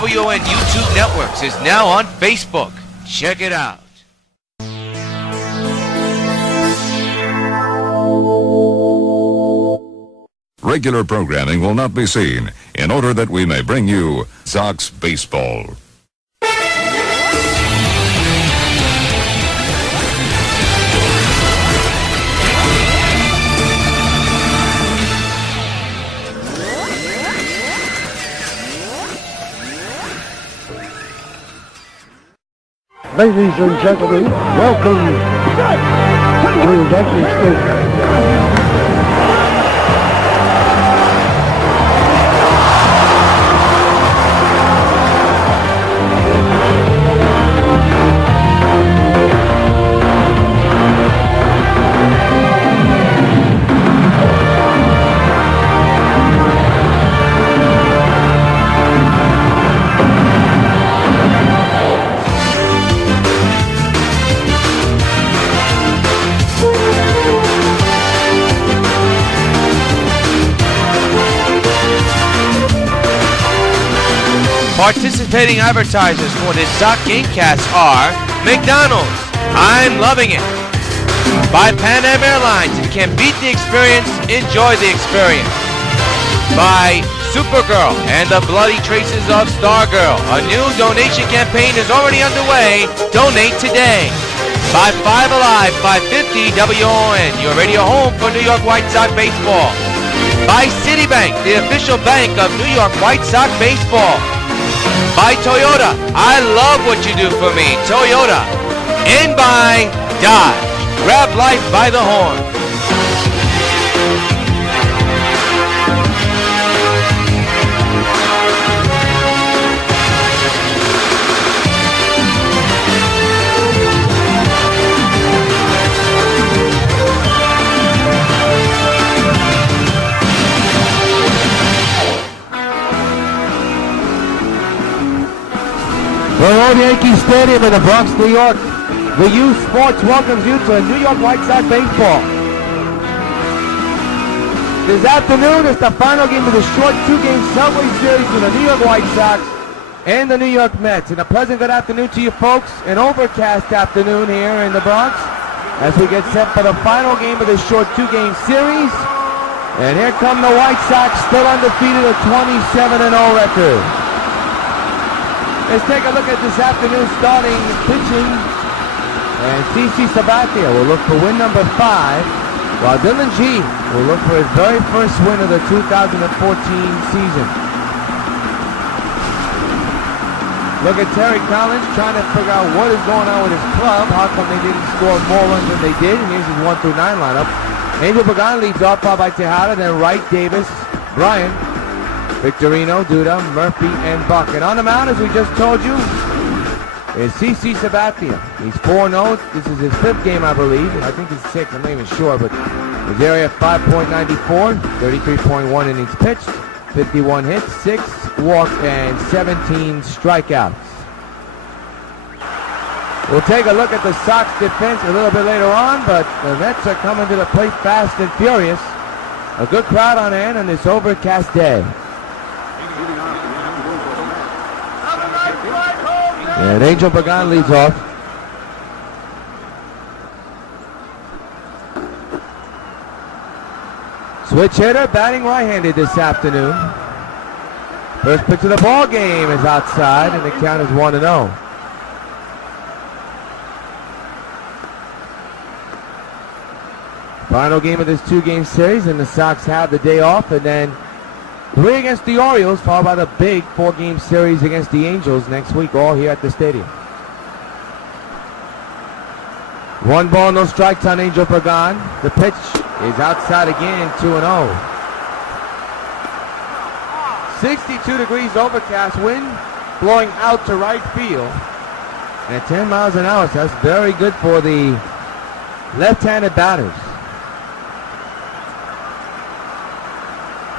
WON YouTube Networks is now on Facebook. Check it out. Regular programming will not be seen in order that we may bring you Sox Baseball. Ladies and gentlemen, welcome to Dodger Stadium. Participating advertisers for this Sox Gamecast are McDonald's, I'm loving it. By Pan Am Airlines, if you can't beat the experience, enjoy the experience. By Supergirl and the Bloody Traces of Stargirl, a new donation campaign is already underway. Donate today. By 5 Alive, 550 WON, your radio home for New York White Sox baseball. By Citibank, the official bank of New York White Sox baseball. By Toyota, I love what you do for me, Toyota. And by Dodge, grab life by the horn. We're at Yankee Stadium in the Bronx, New York. The U Sports welcomes you to New York White Sox baseball. This afternoon is the final game of the short two-game subway series for the New York White Sox and the New York Mets. And a pleasant good afternoon to you folks. An overcast afternoon here in the Bronx as we get set for the final game of this short two-game series. And here come the White Sox, still undefeated, a 27-0 record. Let's take a look at this afternoon's starting pitching. And CC Sabathia will look for win number 5, while Dylan G will look for his very first win of the 2014 season. Look at Terry Collins trying to figure out what is going on with his club. How come they didn't score more runs than they did? And here's his 1 through 9 lineup. Angel Pagan leads off, followed by Tejada, then Wright, Davis, Bryan, Victorino, Duda, Murphy, and Buck. And on the mound, as we just told you, is CC Sabathia. He's 4-0. This is his 5th game, I believe. I think it's 6th. I'm not even sure. But his area 5.94, 33.1 innings pitched, 51 hits, 6 walks, and 17 strikeouts. We'll take a look at the Sox defense a little bit later on, but the Mets are coming to the plate fast and furious. A good crowd on hand on this overcast day. And Angel Pagan leads off. Switch hitter, batting right-handed this afternoon. First pitch of the ball game is outside, and the count is 1-0. Final game of this two-game series, and the Sox have the day off, and then 3 against the Orioles, followed by the big 4-game series against the Angels next week, all here at the stadium. 1 ball, no strikes on Angel Pagan. The pitch is outside again, 2-0. 62 degrees overcast, wind blowing out to right field. And at 10 miles an hour, so that's very good for the left-handed batters.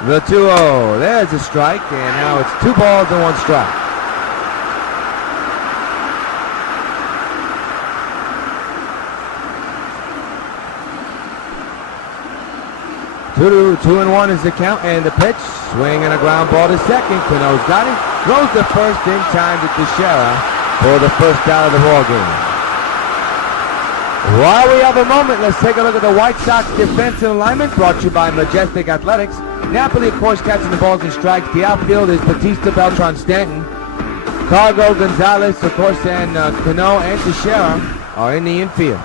The 2-0, there's a strike, and now it's 2 balls and 1 strike. 2-1 is the count, and the pitch. Swing and a ground ball to second. Cano's got it. Throws the first in time to Teixeira for the first out of the ball game. While we have a moment, let's take a look at the White Sox defensive alignment, brought to you by Majestic Athletics. Napoli, of course, catching the balls and strikes. The outfield is Batista, Beltran, Stanton. Cargo, Gonzalez, of course, and Cano and Teixeira are in the infield.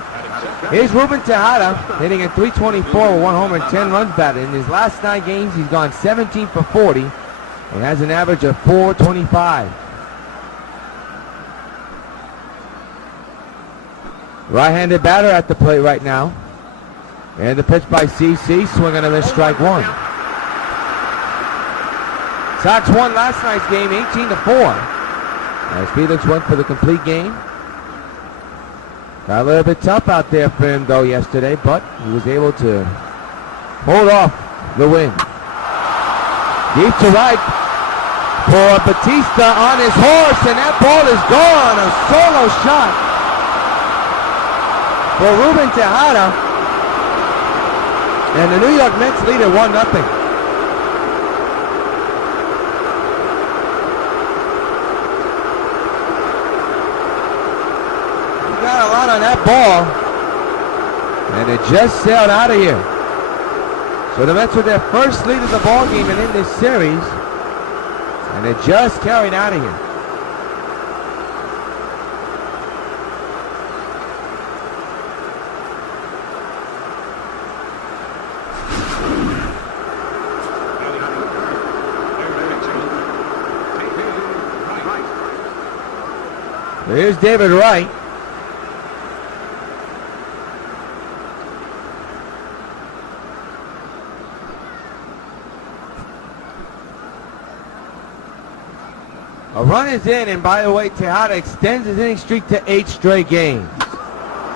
Here's Ruben Tejada hitting at .324 with 1 homer and 10 runs batted. In his last 9 games, he's gone 17 for 40 and has an average of .425. Right-handed batter at the plate right now. And the pitch by CC, swing and a miss, strike 1. Sox won last night's game 18-4. As Felix went for the complete game. Got a little bit tough out there for him though yesterday, but he was able to hold off the win. Deep to right for Batista on his horse, and that ball is gone. A solo shot for Ruben Tejada. And the New York Mets lead at 1-0. Got a lot on that ball, and it just sailed out of here. So the Mets with their first lead of the ball game and in this series, and it just carried out of here. Here's David Wright. A run is in, and by the way, Tejada extends his inning streak to 8 straight games.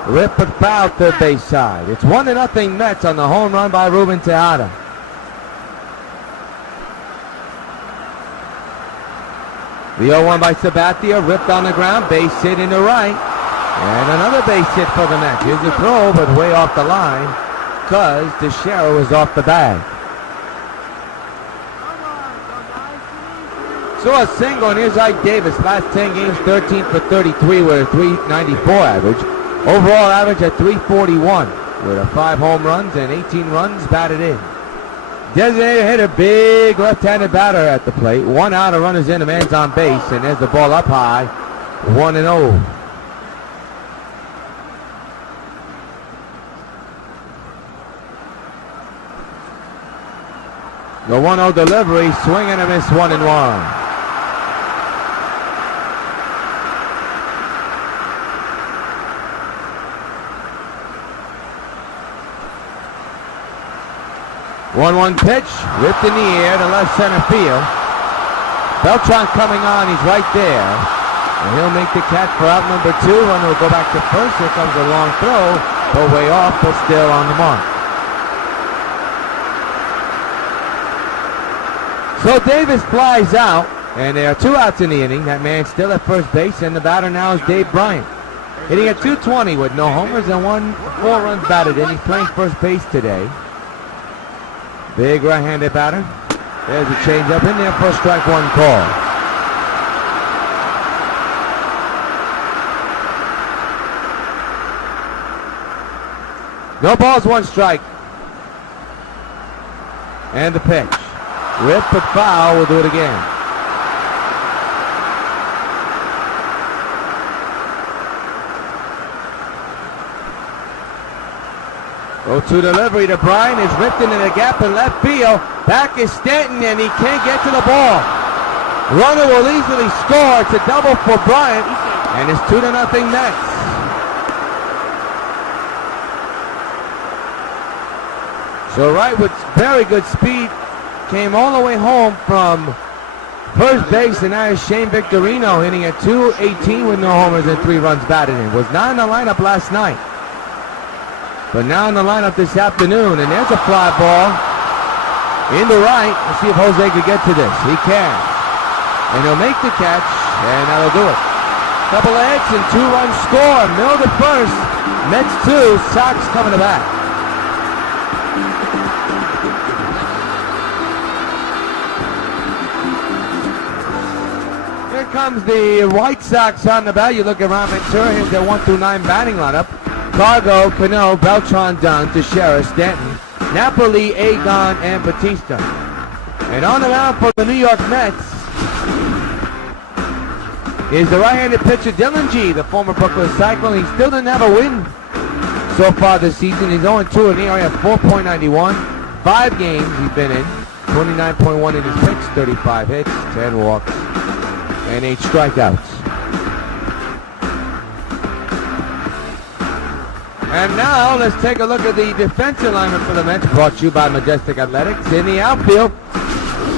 Rip but foul third base side. It's 1-0 Mets on the home run by Ruben Tejada. The 0-1 by Sabathia, ripped on the ground, base hit into right. And another base hit for the Mets. Here's a throw, but way off the line, because Teixeira was off the bag. So a single, and here's Ike Davis. Last 10 games, 13 for 33 with a .394 average. Overall average at .341 with 5 home runs and 18 runs batted in. Designated hitter, big left-handed batter at the plate. 1 out, a runner's in, a man's on base, and there's the ball up high, 1-0. The 1-0 delivery, swing and a miss, 1-1. 1-1 pitch, ripped in the air to left center field. Beltran coming on, he's right there. And he'll make the catch for out number 2. Runner will go back to first. Here comes a long throw, but way off, but still on the mark. So Davis flies out, and there are 2 outs in the inning. That man still at first base, and the batter now is Dave Bryant. Hitting at .220 with no homers and 4 runs batted in. He's playing first base today. Big right-handed batter. There's a change-up in there for a strike 1 call. No balls, 1 strike. And the pitch. Rip but foul, we'll do it again. 0-2 delivery to Bryan is ripped into the gap in left field. Back is Stanton, and he can't get to the ball. Runner will easily score. It's a double for Bryant, and it's 2-0 Mets. So Wright with very good speed came all the way home from first base, and now is Shane Victorino hitting at .218 with no homers and 3 runs batted in. Was not in the lineup last night, but now in the lineup this afternoon, and there's a fly ball into right. Let's see if Jose could get to this. He can. And he'll make the catch, and that'll do it. Couple of hits and 2-run score. Mill to first. Mets 2, Sox coming to bat. comes the White Sox on the bat. You look around Ventura, here's their 1 through 9 batting lineup. Cargo, Cano, Beltran, Dunn, Teixeira, Stanton, Napoli, Agon, and Batista. And on the mound for the New York Mets is the right-handed pitcher Dylan G, the former Brooklyn Cyclone. He still didn't have a win so far this season. He's 0-2 in the area, 4.91. 5 games he's been in. 29.1 in his pitch, 35 hits, 10 walks, and 8 strikeouts. And now let's take a look at the defensive alignment for the Mets, brought to you by Majestic Athletics. In the outfield,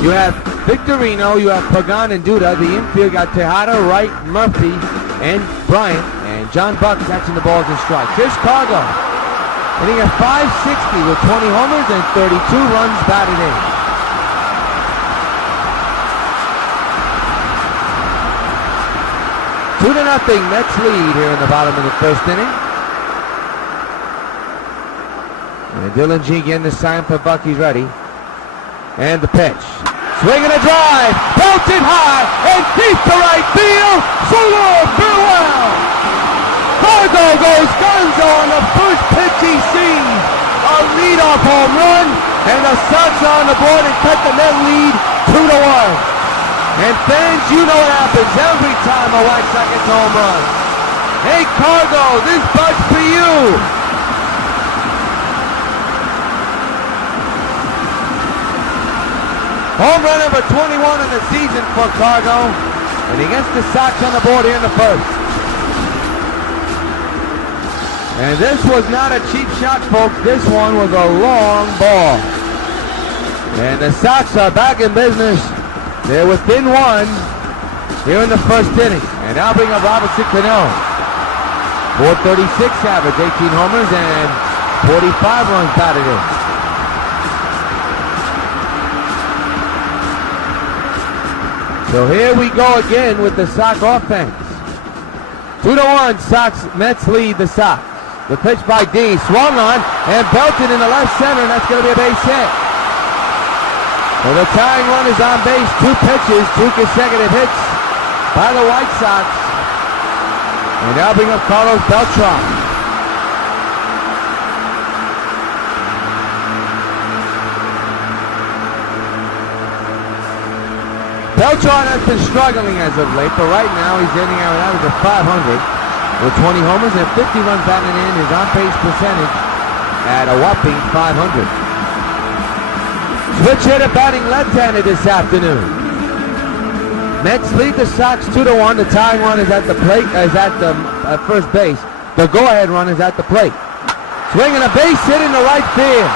you have Victorino, you have Pagan and Duda. The infield got Tejada, Wright, Murphy, and Bryant, and John Buck catching the balls and strikes. Here's Cargo, hitting at .560 with 20 homers and 32 runs batted in. 2-0 Mets lead here in the bottom of the first inning. And Dylan G getting the sign for Buck. He's ready. And the pitch. Swinging a drive. Belted high. And deep to right field. So long. Farewell. Cargo goes gonzo on the first pitch he sees. A leadoff home run. And the Sox are on the board and cut the Met lead 2-1. And fans, you know what happens every time a White Sox gets a home run. Hey, Cargo, this bug's for you. Home run number 21 in the season for Cargo. And he gets the Sox on the board here in the first. And this was not a cheap shot, folks. This one was a long ball. And the Sox are back in business. They're within 1 here in the first inning. And now bring up Robinson Cano. 436 average, 18 homers, and 45 runs batted in. So here we go again with the Sox offense. 2-1, Sox, Mets lead the Sox. The pitch by D, swung on, and belted in the left center, and that's going to be a base hit. So the tying run is on base, 2 pitches, 2 consecutive hits by the White Sox. And now bring up Carlos Beltran. Beltran has been struggling as of late, but right now he's hitting an average of .500 with 20 homers and 50 runs batted in. His on-base percentage at a whopping .500. Switch hitter batting left-handed this afternoon. Mets lead the Sox 2-1. The tying run is at the plate, at first base. The go-ahead run is at the plate. Swinging a base hit in the right field.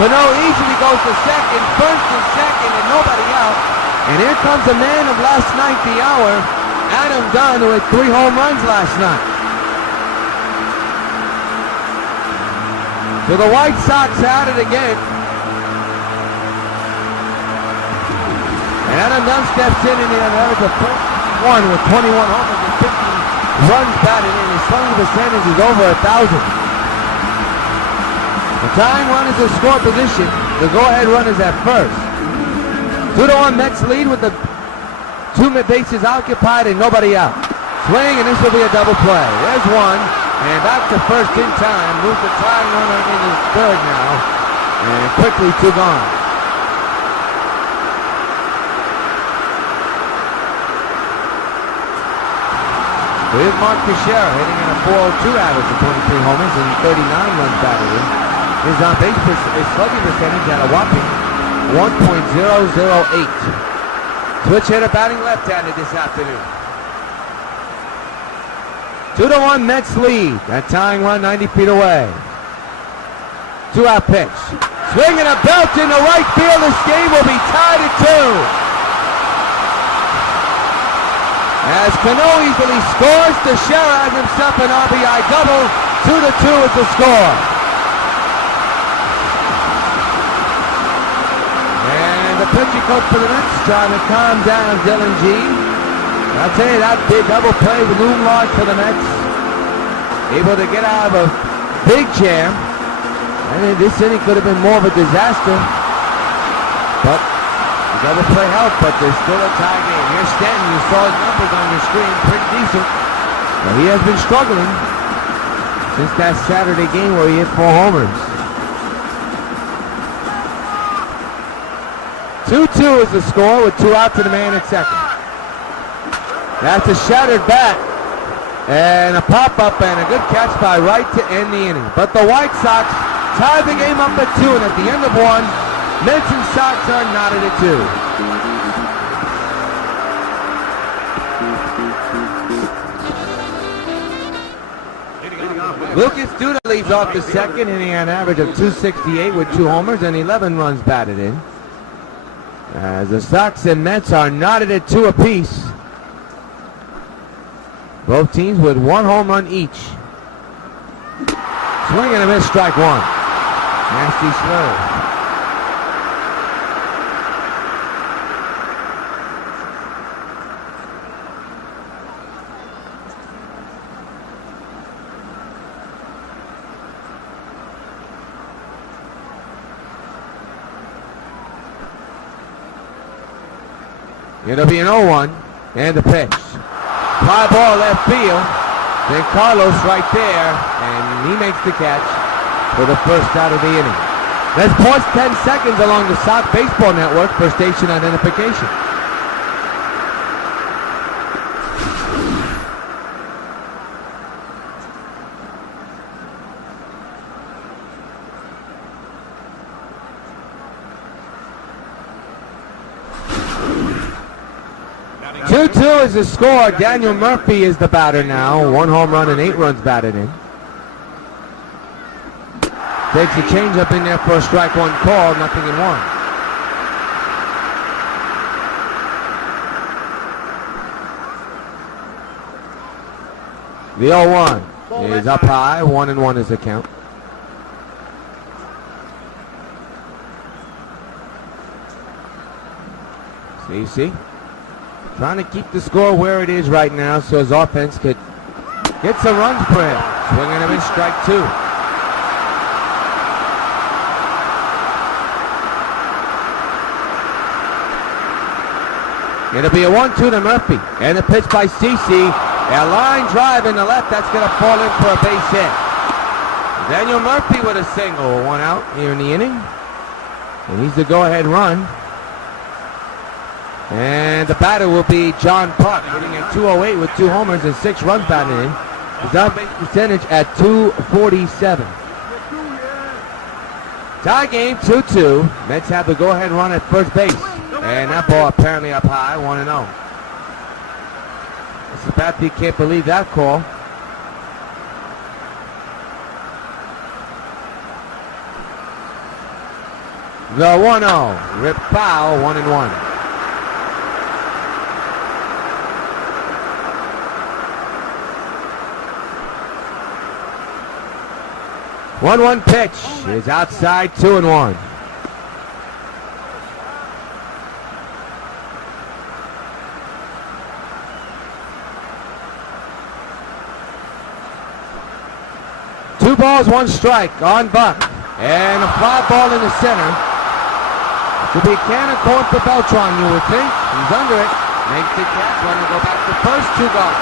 Cano easily goes to second, first and second, and nobody out. And here comes the man of last night, the hour, Adam Dunn, who had 3 home runs last night. So the White Sox at it again. And Adam Dunn steps in and he average of .1 with 21 homers and 50 runs batted in. His slugging percentage is over 1,000. The tying run is in score position. The go-ahead run is at first. 2-1 Mets lead with the 2 bases occupied and nobody out. Swing, and this will be a double play. There's one, and back to first in time. Moves the tying runner in his third now, and quickly 2 gone. Here's Mark Teixeira hitting at a .402 average with 23 homers and 39 runs batted in. His on-base slugging percentage at a whopping 1.008. Switch hitter batting left-handed this afternoon. 2-1 Mets lead. That tying run 90 feet away. 2-out pitch. Swinging a belt in the right field. This game will be tied at 2. As Cano easily scores, Teixeira has himself an RBI double. 2-2 is the score. And the pitching coach for the Mets trying to calm down Dylan G. I'll tell you, that big double play with loom large for the Mets. Able to get out of a big jam. I think this inning could have been more of a disaster. But Double play help, but there's still a tie game. Here's Stanton. You saw his numbers on your screen. Pretty decent. But he has been struggling since that Saturday game where he hit 4 homers. 2-2 is the score with 2 out to the man at second. That's a shattered bat. And a pop-up and a good catch by Wright to end the inning. But the White Sox tie the game up at 2, and at the end of 1, Mets and Sox are knotted at 2. Lucas Duda leads off the second, hitting an average of 268 with 2 homers and 11 runs batted in. As the Sox and Mets are knotted at 2 apiece. Both teams with 1 home run each. Swing and a miss, strike 1. Nasty slurve. It'll be an 0-1, and the pitch. Fly ball left field. Then Carlos right there, and he makes the catch for the first out of the inning. Let's pause 10 seconds along the Sox Baseball Network for station identification. Two is the score. Daniel Murphy is the batter now. 1 home run and 8 runs batted in. Takes a changeup in there for a strike 1 call. Nothing in 1. The 0-1 is up high. 1-1 is the count. See? Trying to keep the score where it is right now so his offense could get some runs for him. Swinging him in, strike 2. It'll be a 1-2 to Murphy. And the pitch by CeCe. A line drive in the left. That's going to fall in for a base hit. Daniel Murphy with a single. 1 out here in the inning. And he's the go-ahead run. And the batter will be John Puck, hitting at 208 with 2 homers and 6 runs batted in. His on-base percentage at 247. Tie game 2-2. Mets have the go-ahead run at first base. And that ball apparently up high, 1-0. Sabathia can't believe that call. The 1-0. Rip foul, 1-1. 1-1 pitch is outside, 2-1. Two balls, 1 strike on Buck. And a fly ball in the center. Should be a can of corn for Beltran, you would think. He's under it. Makes the catch. Runner go back to first, 2 gone.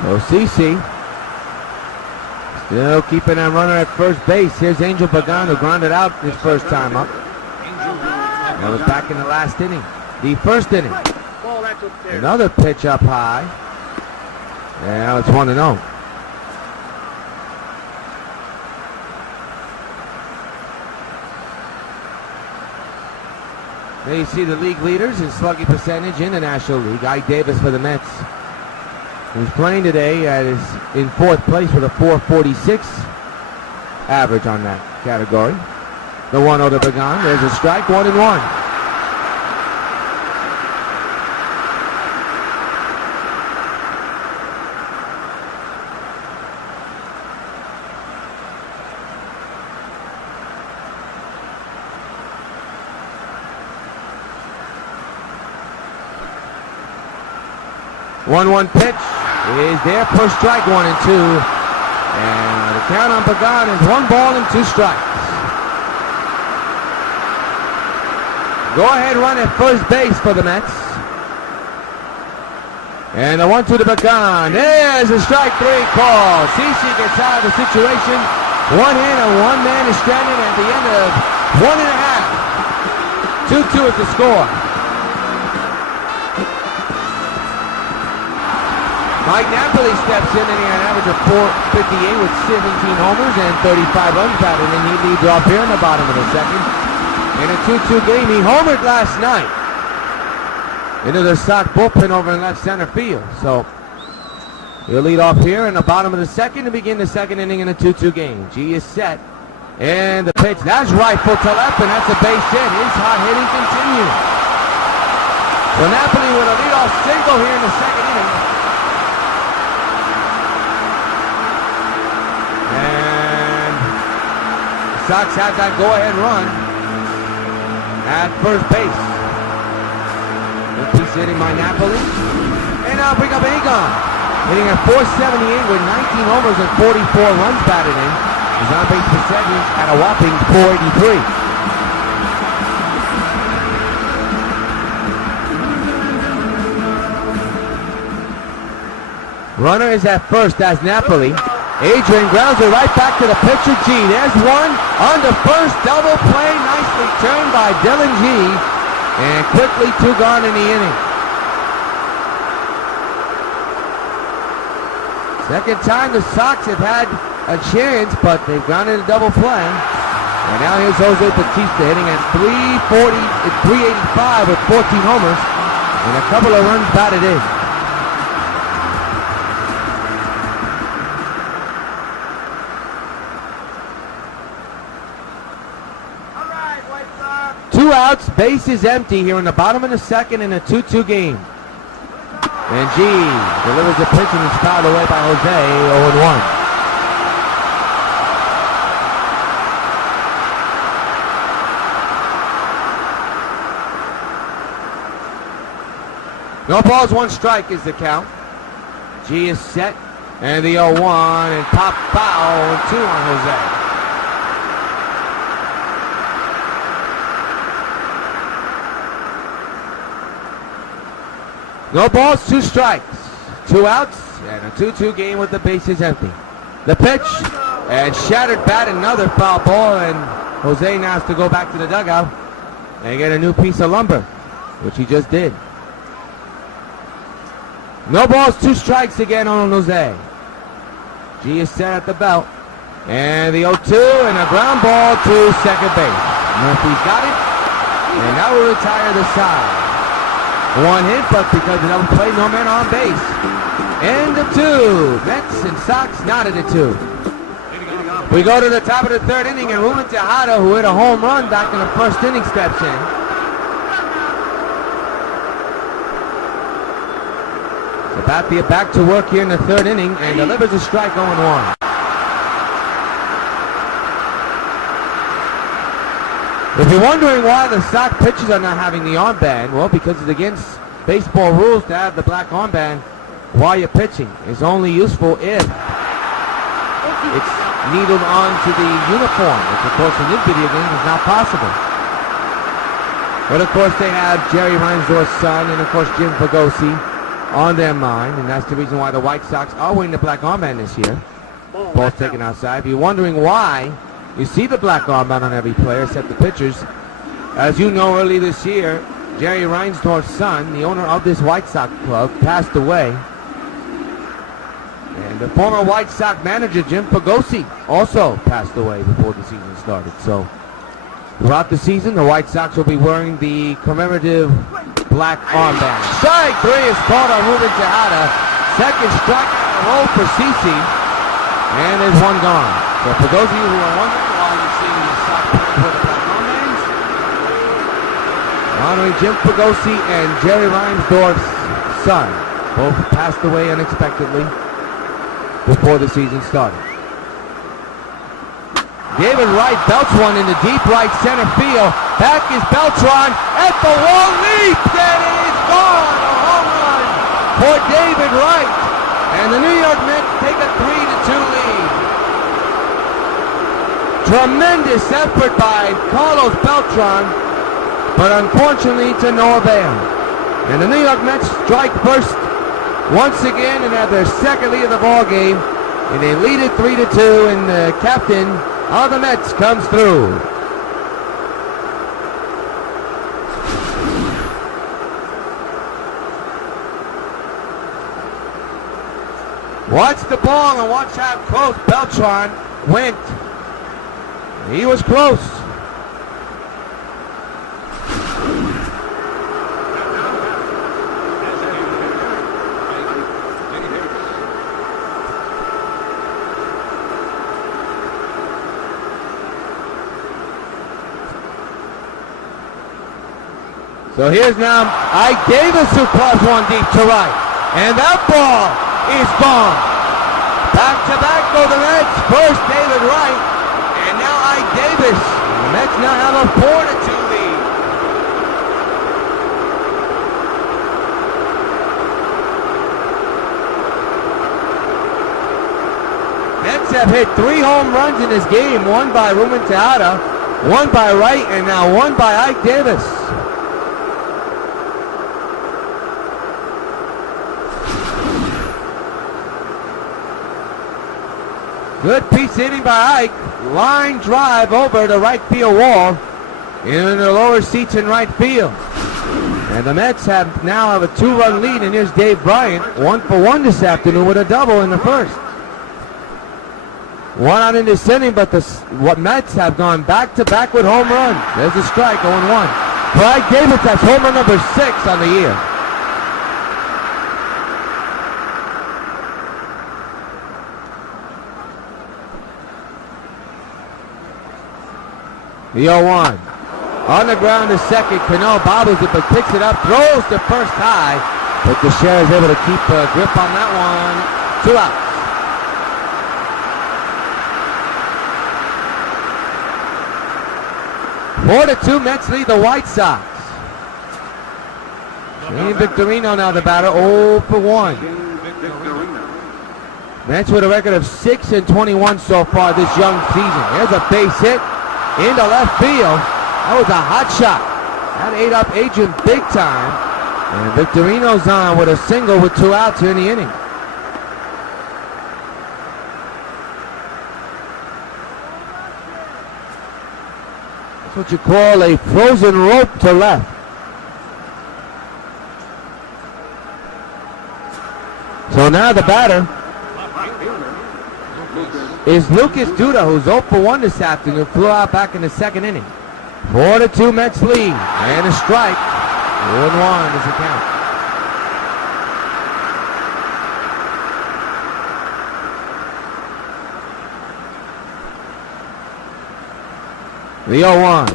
So CeCe still keeping that runner at first base. Here's Angel Pagan, who grounded out his first time up. That was back in the last inning. The first inning. Another pitch up high. And now it's 1-0. There you see the league leaders in slugging percentage in the National League. Ike Davis for the Mets, who's playing today is in 4th place with a .446 average on that category. The 1-0 to Pagan. There's a strike, 1-1. 1-1 pitch is there for strike 1 and 2. And the count on Pagan is 1 ball and 2 strikes. Go ahead run at first base for the Mets. And the 1-2 to Pagan. There's a strike 3 call. CC gets out of the situation. 1 in and 1 man is stranded at the end of 1 1/2. 2-2 is the score. Mike Napoli steps in and he had an average of .458 with 17 homers and 35 runs batted, and he leads off here in the bottom of the second. In a 2-2 game, he homered last night into the Sox bullpen over in left center field. So he'll lead off here in the bottom of the second to begin the second inning in a 2-2 game. G is set. And the pitch, that's rifle to left, and that's a base hit. His hot hitting continues. So Napoli with a leadoff single here in the second inning. And the Sox have that go-ahead run at first base. Good piece hitting by Napoli. And now bring up Egon. Hitting at .478 with 19 homers and 44 runs batted in. His on-base percentage at a whopping .483. Runner is at first as Napoli. Adrian grounds it right back to the pitcher G. There's one on the first double play. Nicely turned by Dylan G. And quickly 2 gone in the inning. Second time the Sox have had a chance, but they've gone in a double play. And now here's Jose Bautista hitting at .385 with 14 homers and a couple of runs batted in. All right, White Sox. 2 outs, base is empty here in the bottom of the second in a 2-2 game. And G delivers the pitch and it's fouled away by Jose, 0-1. No balls, 1 strike is the count. G is set, and the 0-1, and pop foul, 2 on Jose. No balls, 2 strikes. 2 outs, and a 2-2 game with the bases empty. The pitch, and shattered bat, another foul ball, and Jose now has to go back to the dugout and get a new piece of lumber, which he just did. No balls, 2 strikes again on Jose. G is set at the belt. And the 0-2 and a ground ball to second base. Murphy's got it. And that will retire the side. 1 hit, but because of double play, no man on base. End of 2. Mets and Sox knotted at 2. We go to the top of the third inning, and Ruben Tejada, who hit a home run back in the first inning, steps in. Back to work here in the third inning and delivers a strike 0-1. If you're wondering why the Sox pitchers are not having the armband, well, because it's against baseball rules to have the black armband while you're pitching. It's only useful if it's needled onto the uniform, which of course in this video game is not possible. But of course they have Jerry Reinsdorf's son and of course Jim Pagosi on their mind, and that's the reason why the White Sox are wearing the black armband this year. Ball's taken outside. If you're wondering why you see the black armband on every player except the pitchers, as you know, early this year, Jerry Reinsdorf's son, the owner of this White Sox club, passed away. And the former White Sox manager, Jim Pagosi, also passed away before the season started. So throughout the season, the White Sox will be wearing the commemorative black armband. Strike 3 is called on Ruben Tejada. Second strike on a roll for CC. And there's 1 gone. So for those of you who are wondering why you're seeing the Sox players wear the black armbands, honoring Jim Pagosi and Jerry Reinsdorf's son. Both passed away unexpectedly before the season started. David Wright belts one in the deep right center field. Back is Beltran at the wall, leap, and it's gone. A home run for David Wright. And the New York Mets take a 3-2 lead. Tremendous effort by Carlos Beltran, but unfortunately to no avail. And the New York Mets strike first once again and have their second lead of the ball game. And they lead it 3-2, and the captain of the Mets comes through. Watch the ball and watch how close Beltran went. He was close. So here's now Ike Davis who clubs one deep to right. And that ball is gone. Back to back go the Mets. First David Wright, and now Ike Davis. The Mets now have a 4-2 lead. Mets have hit 3 home runs in this game. One by Ruben Tejada, one by Wright, and now one by Ike Davis. Good piece of hitting by Ike. Line drive over the right field wall in the lower seats in right field. And the Mets now have a 2-run lead, and here's Dave Bryant, 1-for-1 this afternoon with a double in the first. 1 out in this inning, but the Mets have gone back-to-back with home runs. There's a strike, 0-1. For Ike Davis, that's home run number 6 on the year. The 0-1. On the ground to second. Cano bobbles it but picks it up. Throws to first high. But Teixeira is able to keep a grip on that one. 2 outs. Four to 2, Mets lead the White Sox. Shane Victorino now the batter, 0-for-1. Mets with a record of 6-21 so far this young season. There's a base hit into left field. That was a hot shot. That ate up Adrian big time. And Victorino's on with a single with 2 outs here in the inning. That's what you call a frozen rope to left. So now the batter is Lucas Duda, who's 0-for-1 this afternoon. Flew out back in the second inning. 4-2 Mets lead. And a strike. 0-1 is the count. The 0-1.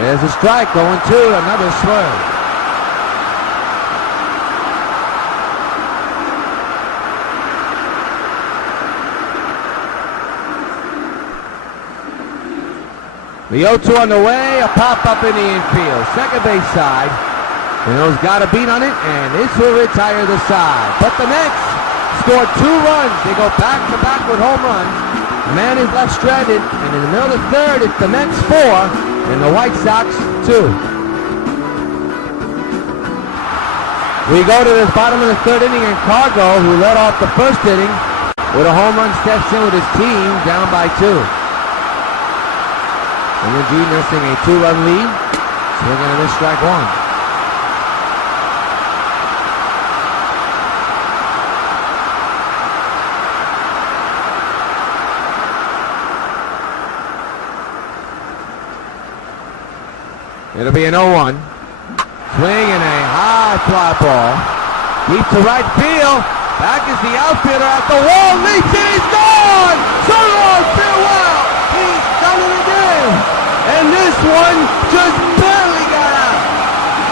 There's a strike. 0-2. Another swerve. The 0-2 on the way, a pop-up in the infield. Second base side. Cano's got a beat on it, and this will retire the side. But the Mets score 2 runs. They go back-to-back with home runs. The man is left stranded, and in the middle of the third, it's the Mets 4 and the White Sox 2. We go to the bottom of the third inning, and Cargo, who led off the first inning with a home run, steps in with his team down by 2. MLB nursing a 2-run lead. Swinging and a miss, strike 1. It'll be an 0-1. Swinging a high fly ball. Deep to right field. Back is the outfielder at the wall. Leaps it. He's gone. So long. Farewell. He's done it again. And this one just barely got out.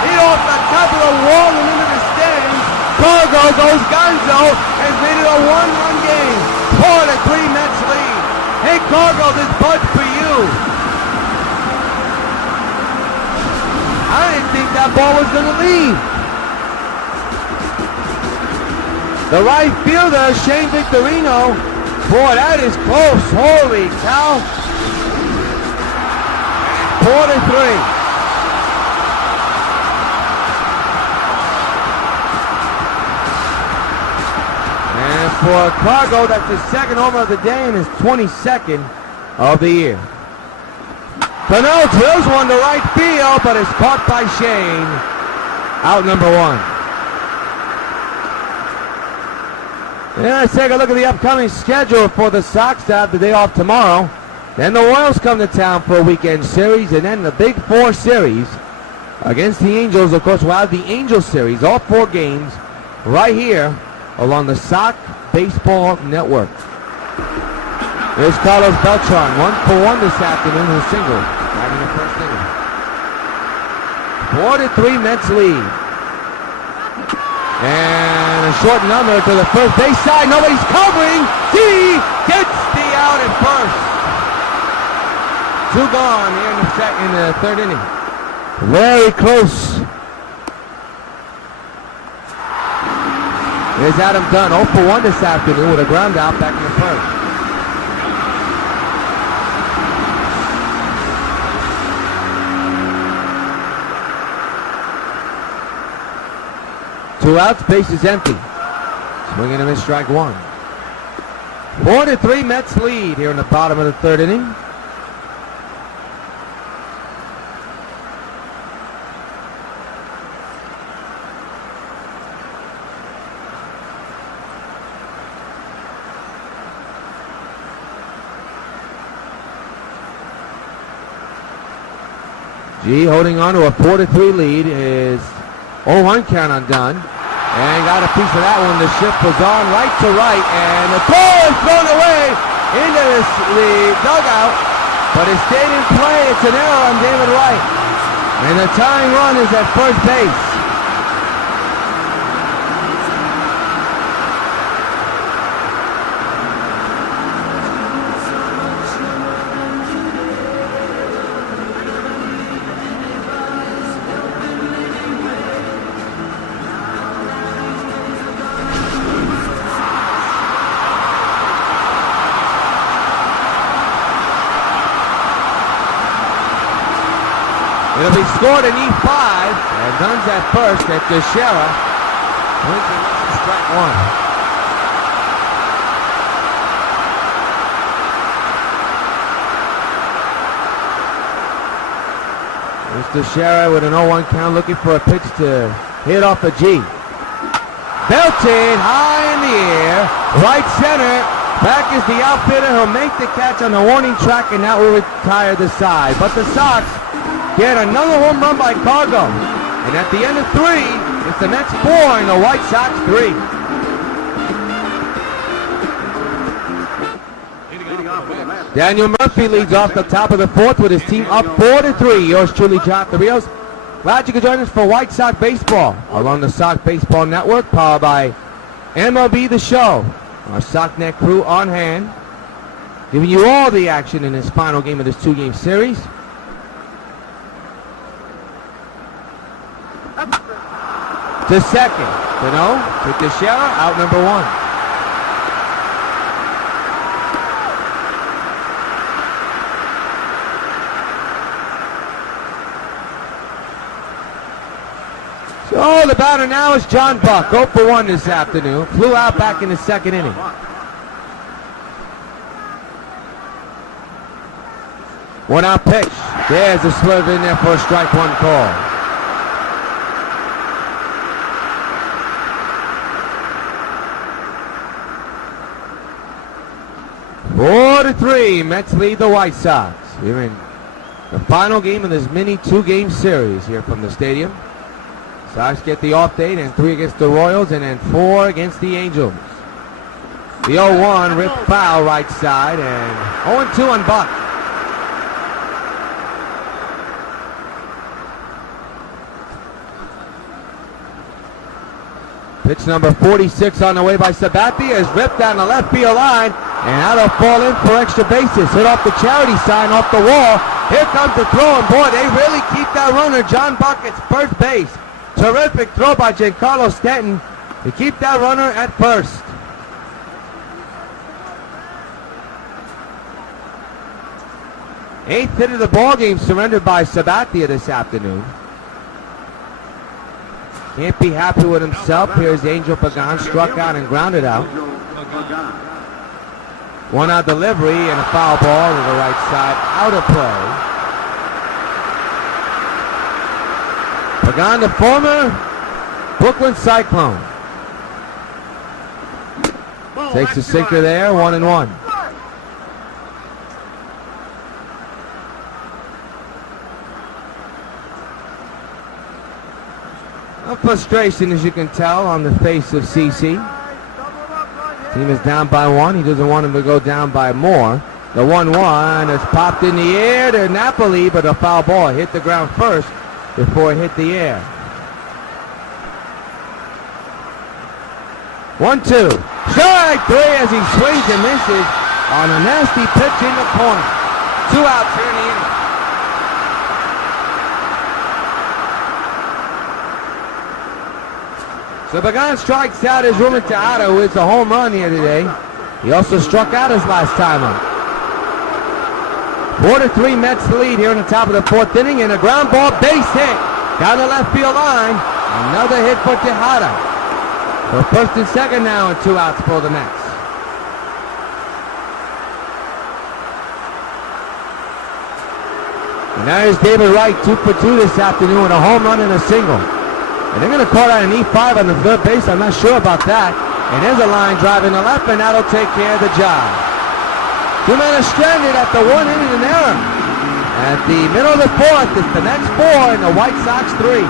Hit off the top of the wall and into the stands. Cargo goes gonzo and made it a 1-run game. 4-3 Mets lead. Hey Cargo, this bud's for you. I didn't think that ball was going to leave. The right fielder, Shane Victorino. Boy, that is close. Holy cow. 4-3. And for Cargo, that's his second homer of the day and his 22nd of the year. Cano drills one to right field, but is caught by Shane. Out number one. And let's take a look at the upcoming schedule for the Sox to have the day off tomorrow. Then the Royals come to town for a weekend series, and then the Big Four series against the Angels. Of course, we'll have the Angels series, all 4 games, right here along the Sox Baseball Network. There's Carlos Beltran, 1-for-1 this afternoon, who singled right in the first inning. 4-3 Mets lead. And a short number to the first base side. Nobody's covering. He gets the out at first. 2 gone here in the third inning. Very close. There's Adam Dunn, 0-for-1 this afternoon with a ground out back in the first. Two outs, base is empty. Swinging and a miss, strike one. 4-3 Mets lead here in the bottom of the third inning. G holding on to a 4-3 lead is 0-1 count on Dunn. And got a piece of that one. The shift was on right to right. And the ball is thrown away into the dugout. But it stayed in play. It's an error on David Wright. And the tying run is at first base. It'll be scored in E5, and Dunn's at first at Teixeira. Strike one. There's Teixeira with an 0-1 count, looking for a pitch to hit off a G. Belted high in the air, right center. Back is the outfielder. He'll make the catch on the warning track, and that will retire the side. But the Sox get another home run by Cargo. And at the end of 3, it's the Mets 4 and the White Sox 3. Daniel Murphy leads off the top of the 4th with his team up 4-3. Yours truly, John Rios. Glad you could join us for White Sox Baseball along the Sox Baseball Network, powered by MLB The Show. Our SoxNet crew on hand, giving you all the action in this final game of this 2-game series. To second, to Teixeira, out number 1. So the batter now is John Buck, 0-for-1 this afternoon. Flew out back in the second inning. One out pitch. There's a swerve in there for a strike one call. Four to 3, Mets lead the White Sox. We're in the final game of this mini 2-game series here from the stadium. Sox get the off date, and 3 against the Royals, and then 4 against the Angels. The 0-1 rip foul right side, and 0-2 on Buck. Pitch number 46 on the way by Sabathia is ripped down the left field line, and that'll fall in for extra bases. Hit off the charity sign off the wall. Here comes the throw, and boy, they really keep that runner. John Buck at first base. Terrific throw by Giancarlo Stanton. to keep that runner at first. Eighth hit of the ball game surrendered by Sabathia this afternoon. Can't be happy with himself. Here's Angel Pagan, struck out and grounded out. One out delivery and a foul ball to the right side, out of play. Pagan, the former Brooklyn Cyclone. Takes a sinker there, 1-1. Frustration, as you can tell, on the face of CC. Team is down by 1. He doesn't want him to go down by more. The 1-1 is popped in the air to Napoli, but a foul ball hit the ground first before it hit the air. 1-2. Strike 3 as he swings and misses on a nasty pitch in the corner. 2 outs here in the inning. So Pagan strikes out his Ruben Tejada, who hits a home run here today. He also struck out his last time up. 4-3 Mets lead here in the top of the 4th inning, and a ground ball base hit down the left field line. Another hit for Tejada. So first and second now, and 2 outs for the Mets. And there's David Wright, 2 for 2 this afternoon with a home run and a single. And they're going to call out an E5 on the third base. I'm not sure about that. And there's a line drive in the left, and that'll take care of the job. 2 men are stranded at the 1 inning in error. At the middle of the 4th, it's the Mets 4 and the White Sox 3.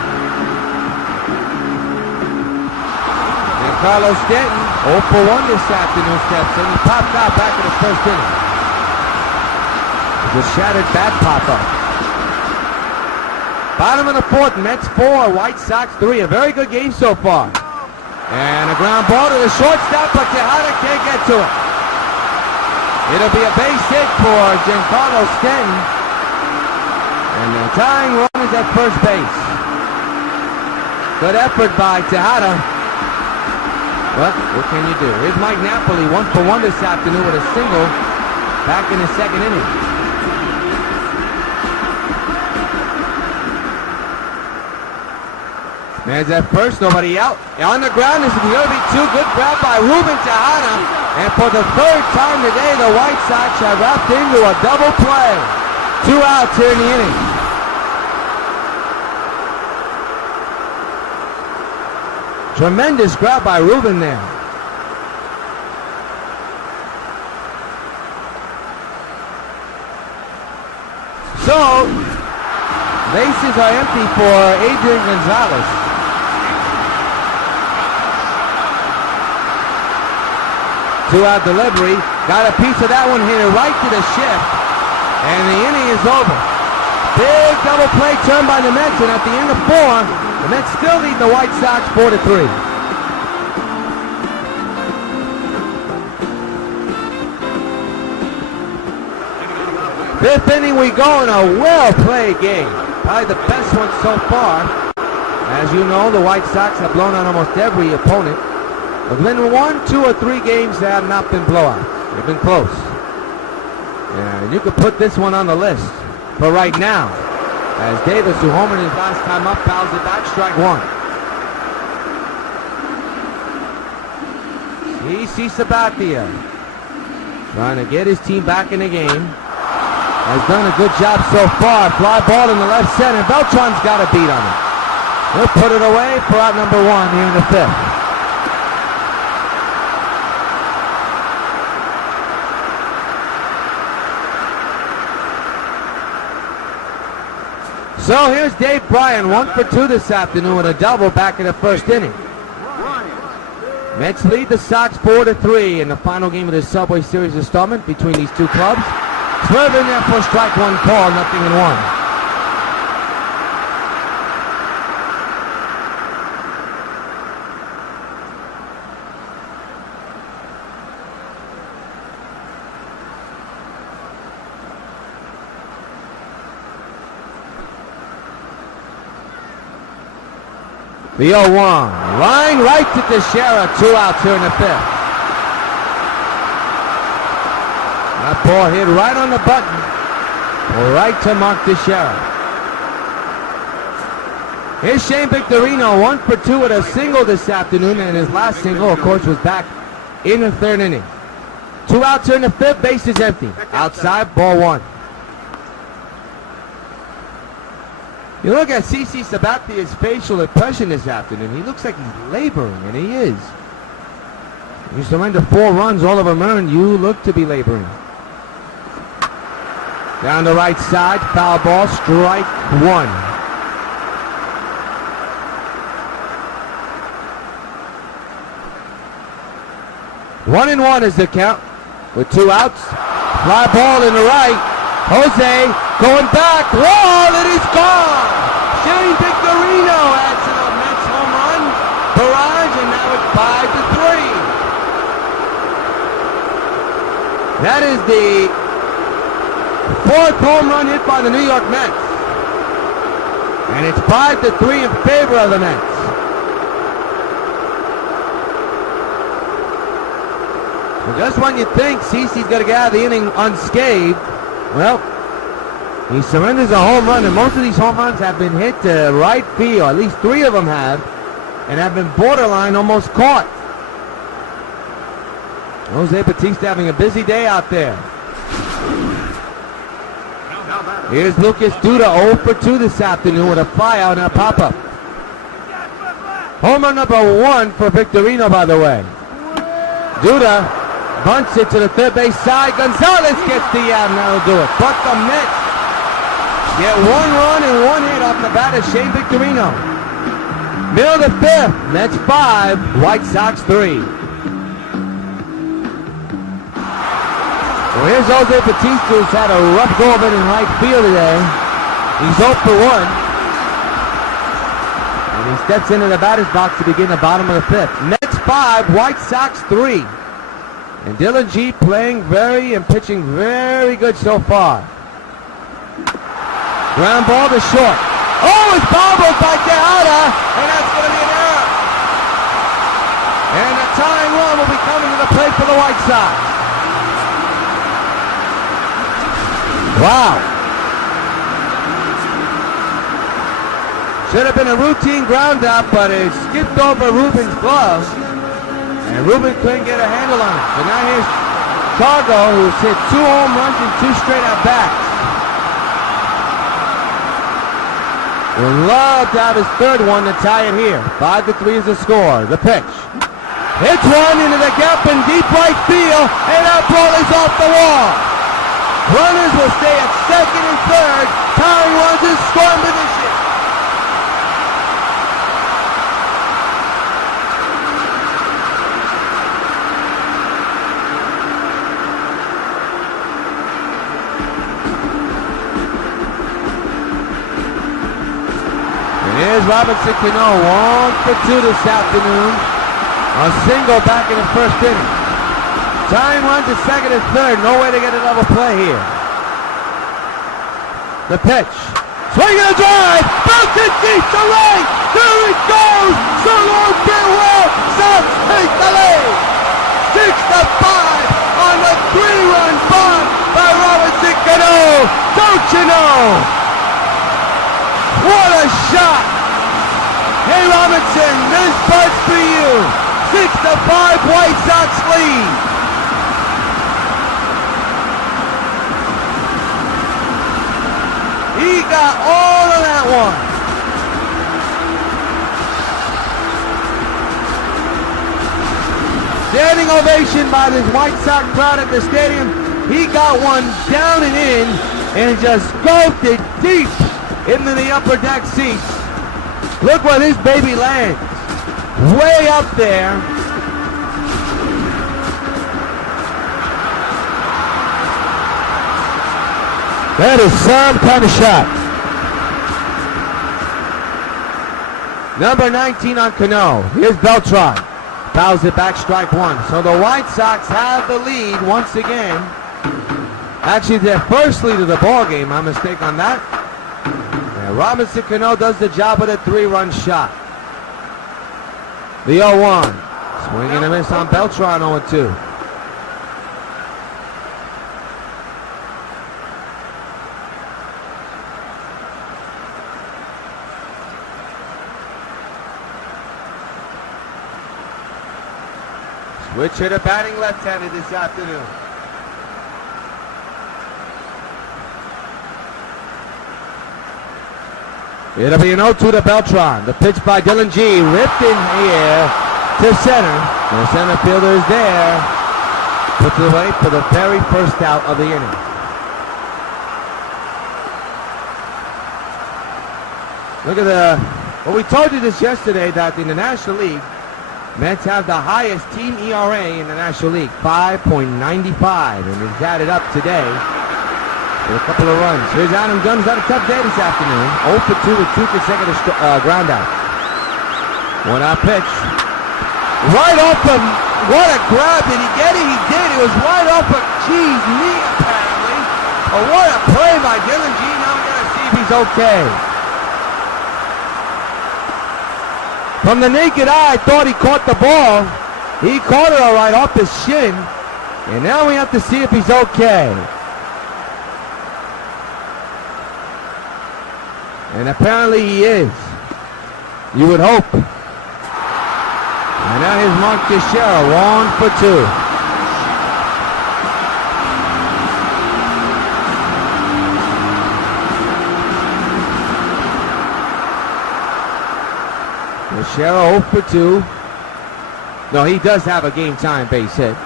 And Carlos Stanton, 0 for 1 this afternoon, steps in. He popped out back in the first inning. It was a shattered bat pop-up. Bottom of the 4th, Mets 4, White Sox 3. A very good game so far. And a ground ball to the shortstop, but Tejada can't get to it. It'll be a base hit for Giancarlo Stanton. And the tying run is at first base. Good effort by Tejada. But what can you do? Here's Mike Napoli, 1 for 1 this afternoon with a single back in the second inning. Man's at first, nobody out. On the ground, this is going to be 2. Good grab by Ruben Tejada. And for the 3rd time today, the White Sox have wrapped into a double play. 2 outs here in the inning. Tremendous grab by Ruben there. So, bases are empty for Adrian Gonzalez. Two-out delivery. Got a piece of that one, hit it right to the shift. And the inning is over. Big double play turn by the Mets, and at the end of 4, the Mets still lead the White Sox 4-3. Fifth inning we go in a well-played game. Probably the best one so far. As you know, the White Sox have blown out almost every opponent. There's been 1, 2, or 3 games that have not been blowouts. They've been close. And you could put this one on the list for right now. As Davis, who homered his last time up, fouls it back, strike 1. C.C. Sabathia trying to get his team back in the game. Has done a good job so far. Fly ball in the left center. Beltran's got a beat on it. He'll put it away for out number 1 here in the 5th. So here's Dave Bryan, 1 for 2 this afternoon with a double back in the first inning. Mets lead the Sox 4-3 in the final game of the Subway Series installment between these two clubs. Swerve in there for strike 1 call, nothing in 1. The 0-1, Line right to Teixeira. 2 outs here in the 5th. That ball hit right on the button. Right to Mark Teixeira. Here's Shane Victorino, 1 for 2 with a single this afternoon, and his last single, of course, was back in the 3rd inning. 2 outs here in the 5th, base is empty. Outside, ball 1. You look at CC Sabatia's facial expression this afternoon. He looks like he's laboring, and he is. You surrender 4 runs, all of them earned. You look to be laboring. Down the right side, foul ball, strike 1. One and 1 is the count with 2 outs. Fly ball in the right. Jose going back. Wall, it is gone. Shane Victorino adds to the Mets home run barrage, and now it's 5-3. That is the 4th home run hit by the New York Mets. And it's 5-3 in favor of the Mets. Well, just when you think CeCe's going to get out of the inning unscathed, well, he surrenders a home run, and most of these home runs have been hit to right field. At least 3 of them have, and have been borderline almost caught. Jose Bautista having a busy day out there. Here's Lucas Duda, 0 for 2 this afternoon with a flyout and a pop-up. Home run number 1 for Victorino, by the way. Duda bunts it to the 3rd base side. Gonzalez gets the out, and that'll do it. But the Mets get 1 run and 1 hit off the bat of Shane Victorino. Middle of the 5th, Mets 5, White Sox 3. Well, here's Jose Bautista, who's had a rough go of it in right field today. He's 0 for 1. And he steps into the batter's box to begin the bottom of the 5th. Mets 5, White Sox 3. And Dylan G playing and pitching very good so far. Ground ball to short. Oh, it's bobbled by Tejada, and that's going to be an error. And a tying run will be coming to the plate for the White Sox. Wow. Should have been a routine ground out, but it skipped over Ruben's glove. And Ruben couldn't get a handle on it. So now here's Cargo, who's hit 2 home runs and 2 straight at bats. Would love to have his 3rd one to tie it here. 5-3 is the score. The pitch. Hits one into the gap in deep right field, and that ball is off the wall. Runners will stay at 2nd and 3rd. Tying runs in scoring position. Here's Robinson Cano, 1 for 2 this afternoon. A single back in the 1st inning. Tying runs to 2nd and 3rd. No way to get a double play here. The pitch. Swing and a drive. Belted deep to right. There it goes. So long, farewell. Sox take the lead. 6-5 on the 3-run bomb by Robinson Cano. Don't you know? What a shot! Hey Robinson, this part's for you. 6-5 White Sox lead. He got all of that one. Standing ovation by this White Sox crowd at the stadium. He got one down and in and just sculpted it deep into the upper deck seats. Look where this baby lands. Way up there. That is some kind of shot. Number 19 on Cano. Here's Beltran. Fouls it back, strike 1. So the White Sox have the lead once again. Actually, their first lead of the ball game. My mistake on that. Robinson Cano does the job with a 3-run shot. The 0-1. Swing and a miss on Beltran, 0-2. Switch hitter batting left-handed this afternoon. It'll be an 0-2 to Beltran. The pitch by Dylan G. Ripped in the air to center. The center fielder is there. Puts it away for the very first out of the inning. Look at well, we told you this yesterday that in the National League, Mets have the highest team ERA in the National League, 5.95, and it's added up today with a couple of runs. Here's Adam Gunn's had a tough day this afternoon, 0 for 2 with 2 consecutive ground outs. 1-out pitch. Right off the, what a grab, did he get it? He did, it was right off of G's knee apparently. But what a play by Dylan G, now we're going to see if he's okay. From the naked eye, I thought he caught the ball. He caught it all right off his shin. And now we have to see if he's okay. And apparently he is. You would hope. And now here's Mark Teixeira, 1 for 2. Teixeira 0 for 2. No, he does have a game time base hit.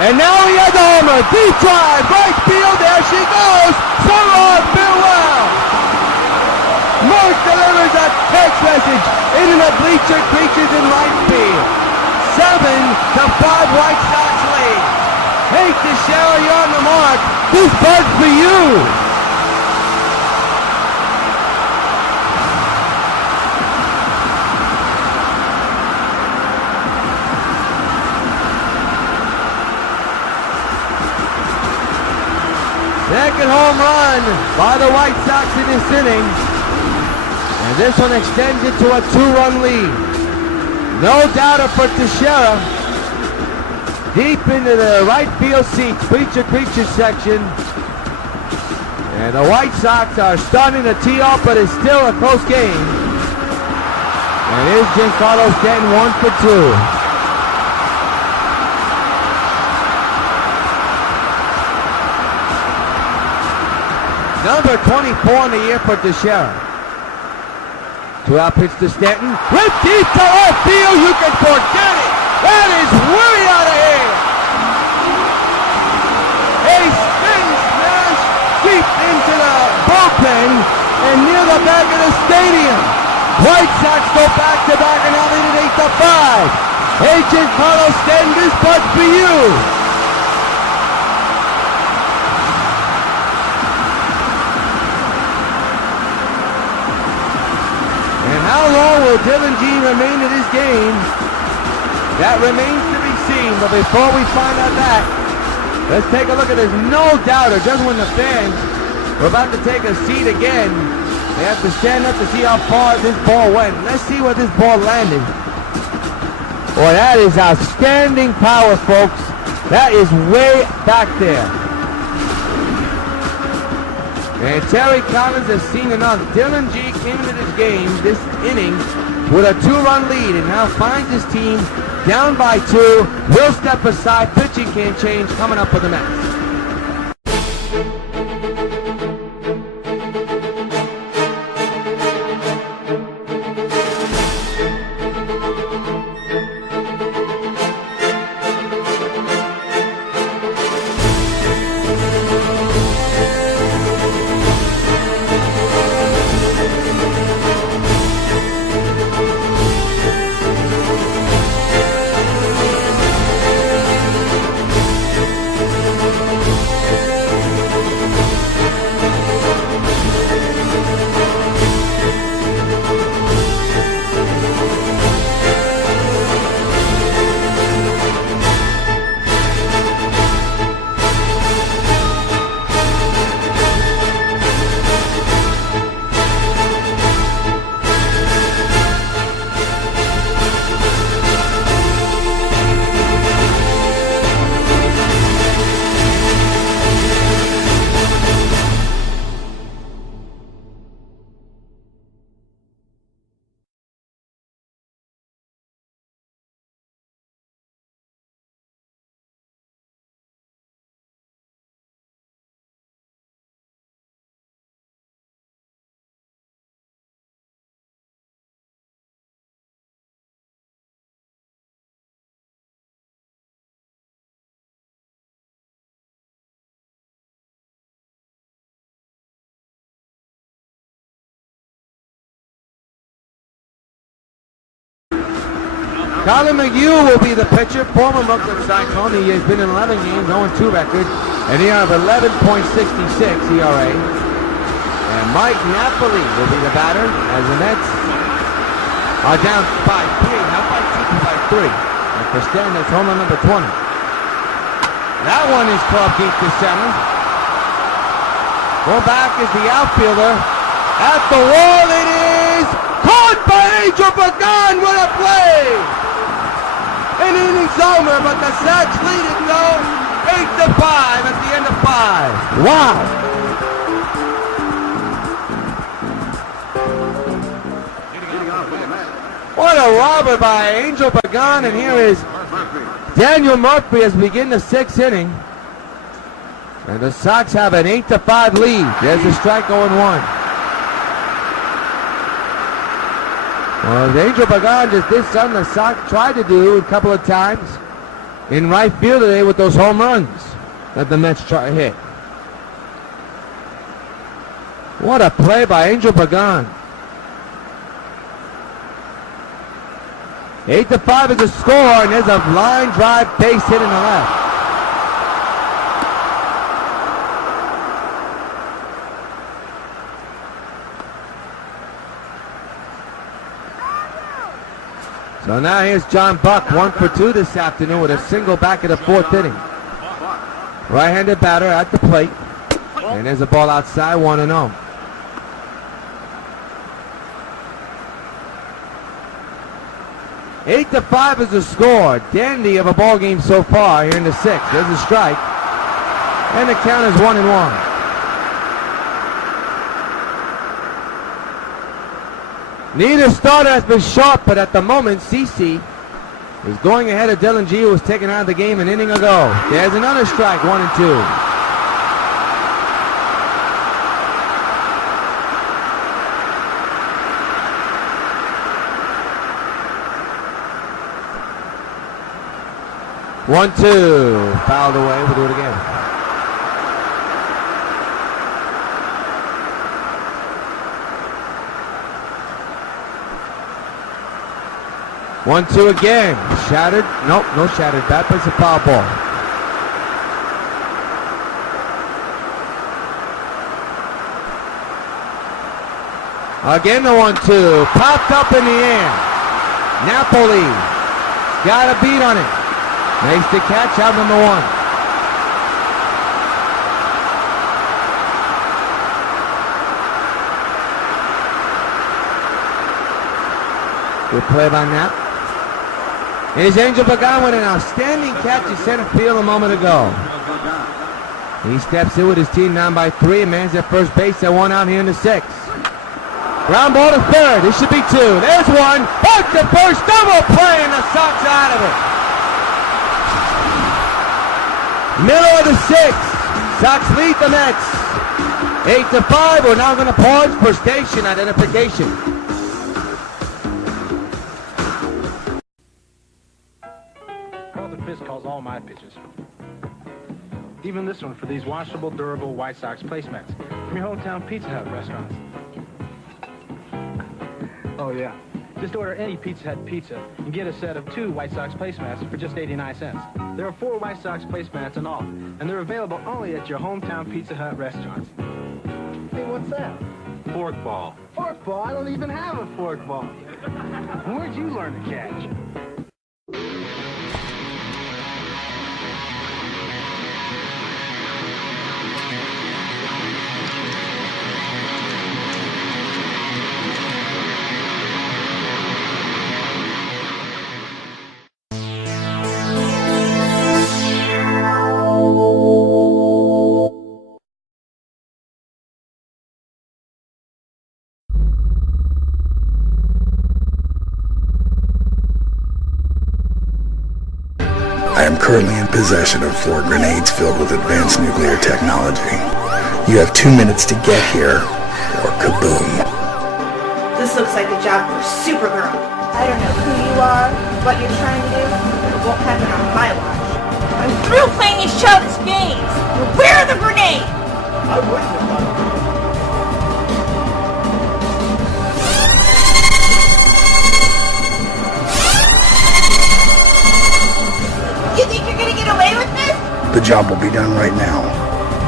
And now he has a homer. Deep drive, right field. There she goes. So long, farewell. Mark delivers a text message into the bleacher creatures in right field. 7-5 White Sox lead. Hey, Teixeira, you're on the mark. This bud's for you. Second home run by the White Sox in this inning. And this one extends it to a 2-run lead. No doubter for Teixeira. Deep into the right field seats, bleacher creature section. And the White Sox are starting to tee off, but it's still a close game. And here's Giancarlo Stanton, 1 for 2. Number 24 in the year for Teixeira. 2-out pitch to Stanton. Rip deep to left field. You can forget it. That is way out of here. A spin smash deep into the bullpen and near the back of the stadium. White Sox go back-to-back and now lead it 8-5. Agent Carlos Stanton, this bud's for you. How long will Dylan G remain in this game? That remains to be seen. But before we find out that, let's take a look at this. No doubter. Just when the fans were about to take a seat again, they have to stand up to see how far this ball went. Let's see where this ball landed. Boy, that is outstanding power, folks. That is way back there. And Terry Collins has seen enough. Dylan G came into this game, this inning, with a 2-run lead and now finds his team down by 2. Will step aside. Pitching can't change. Coming up for the Mets. Colin McHugh will be the pitcher, former Brooklyn Cyclone. He has been in 11 games, 0-2 record, and he has 11.66 ERA. And Mike Napoli will be the batter as the Mets are down by 3, not by 2, by 3. And for Stan, that's home run number 20. That one is clubbed deep to center. Go back is the outfielder. At the wall it is caught by Angel Pagan. What a play! An inning's over, but the Sox lead it though 8-5 at the end of 5. Wow! What a robber by Angel Pagan, and here is Daniel Murphy as we begin the 6th inning. And the Sox have an 8-5 lead. There's a strike 0-1. Well, Angel Pagan just did something the Sox tried to do a couple of times in right field today with those home runs that the Mets try to hit. What a play by Angel Pagan. 8-5 is the score, and there's a line drive base hit in the left. So now here's John Buck, 1 for 2 this afternoon with a single back in the 4th inning. Right-handed batter at the plate. And there's a ball outside, 1-0. Eight to 5 is the score. Dandy of a ball game so far here in the 6th. There's a strike. And the count is 1-1. Neither starter has been sharp, but at the moment, CeCe is going ahead of Dylan G, who was taken out of the game an inning ago. There's another strike, 1-2. One, two, fouled away. We'll do it again. One, two again. Shattered. Nope, no shattered bat, but it's a foul ball. Again the 1-2. Popped up in the air. Napoli got a beat on it. Makes the catch, out number 1. Good play by Knapp. Here's Angel Pagan with an outstanding catch in center field a moment ago. He steps in with his team down by 3 and mans at first base at 1 out here in the 6th. Ground ball to third. This should be 2. There's 1. Back to first. Double play, and the Sox out of it. Middle of the 6th. Sox lead the Mets. 8-5. We're now going to pause for station identification. Calls all my pitches. Even this one for these washable, durable White Sox placemats from your hometown Pizza Hut restaurants. Oh yeah. Just order any Pizza Hut pizza and get a set of 2 White Sox placemats for just 89 cents. There are 4 White Sox placemats in all, and they're available only at your hometown Pizza Hut restaurants. Hey, what's that? Fork ball. Fork ball? I don't even have a fork ball. Where'd you learn to catch? I am currently in possession of 4 grenades filled with advanced nuclear technology. You have 2 minutes to get here, or kaboom. This looks like a job for Supergirl. I don't know who you are, what you're trying to do, but it won't happen on my watch. I'm through playing these childish games! Where are the grenades? I wouldn't have done it. away with this? The job will be done right now.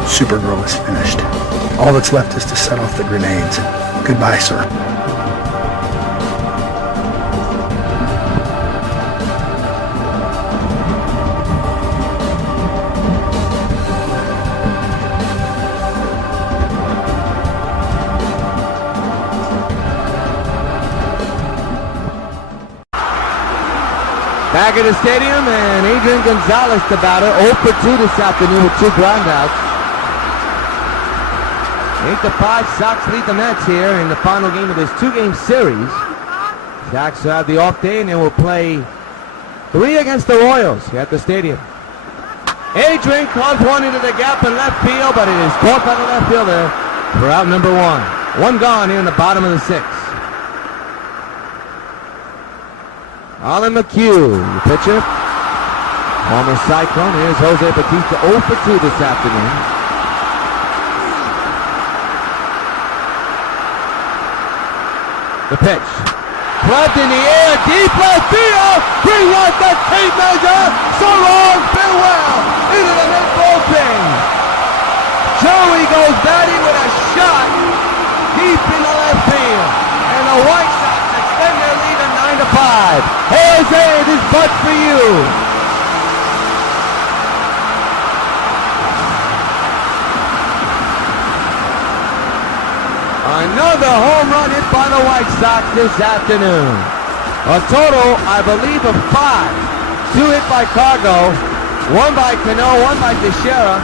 Supergirl is finished. All that's left is to set off the grenades. Goodbye, sir. Back at the stadium, and Adrian Gonzalez, the batter, 0 for 2 this afternoon with 2 groundouts. 8-5, Sox lead the Mets here in the final game of this 2-game series. Sox will have the off day, and they will play 3 against the Royals here at the stadium. Adrian caught one into the gap in left field, but it is caught by the left fielder for out number 1. 1 gone here in the bottom of the 6th. Alan McHugh, the pitcher. Former Cyclone. Here's Jose Bautista, 0 for 2 this afternoon. The pitch. Clubbed in the air, deep left field. Bring out the tape measure. So long, farewell. Into the mid bullpen. Joey goes batting with a shot deep in the left field. And the White Sox extend their lead to 9-5. Hey, Jose, this butt for you. Another home run hit by the White Sox this afternoon. A total, I believe, of 5. 2 hit by Cargo, 1 by Cano, 1 by Teixeira,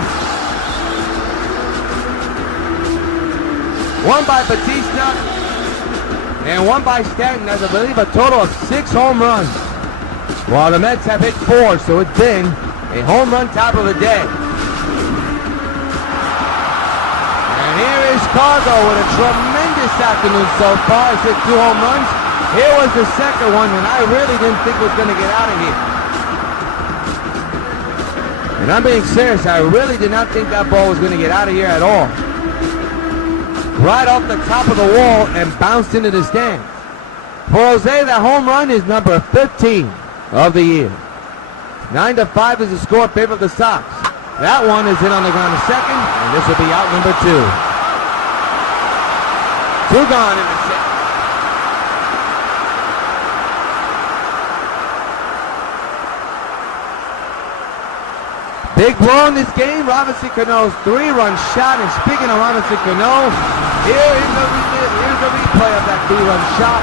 1 by Bautista, and 1 by Stanton. That's, I believe, a total of 6 home runs. While the Mets have hit 4, so it's been a home run top of the day. And here is Cargo with a tremendous afternoon so far. He's hit 2 home runs. Here was the second one, and I really didn't think was going to get out of here. And I'm being serious, I really did not think that ball was going to get out of here at all. Right off the top of the wall and bounced into the stands. For Jose, that home run is number 15 of the year. 9-5 is the score in favor of the Sox. That one is hit on the ground to second, and this will be out number 2. 2 gone in the 6th. Big blow in this game. Robinson Cano's 3-run shot. And speaking of Robinson Cano, here's the replay of that 3-run shot.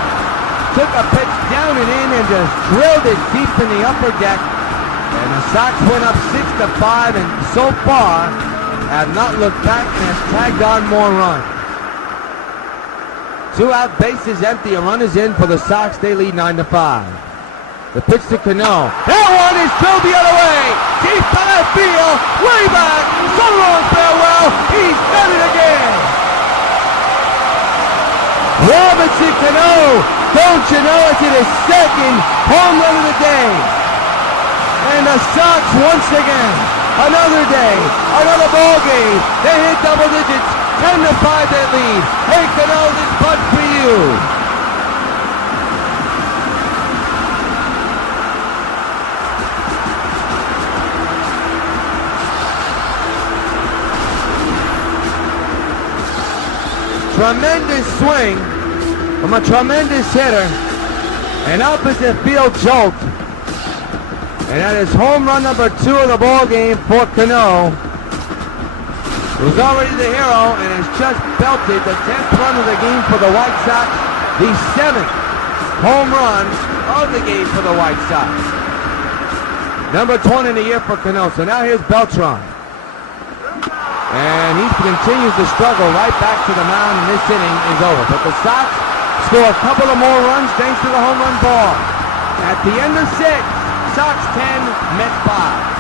Took a pitch down and in and just drilled it deep in the upper deck. And the Sox went up 6-5, and so far have not looked back and have tagged on more runs. 2 out, bases empty, a run is in for the Sox. They lead 9-5. The pitch to Cano. That one is drilled the other way. Deep to left field. Way back. So long, farewell. He's done it again. Robinson Cano. Don't you know it's his second home run of the day. And the Sox once again. Another day. Another ball game. They hit double digits. 10-5 they lead. Hey Cano, this putt for you. Tremendous swing from a tremendous hitter. An opposite field jolt. And that is home run number 2 of the ball game for Cano, who's already the hero and has just belted the 10th run of the game for the White Sox, the 7th home run of the game for the White Sox. Number 20 in the year for Cano. So now here's Beltran. And he continues to struggle right back to the mound, and this inning is over. But the Sox score a couple of more runs thanks to the home run ball. At the end of 6, Sox 10, Mets 5.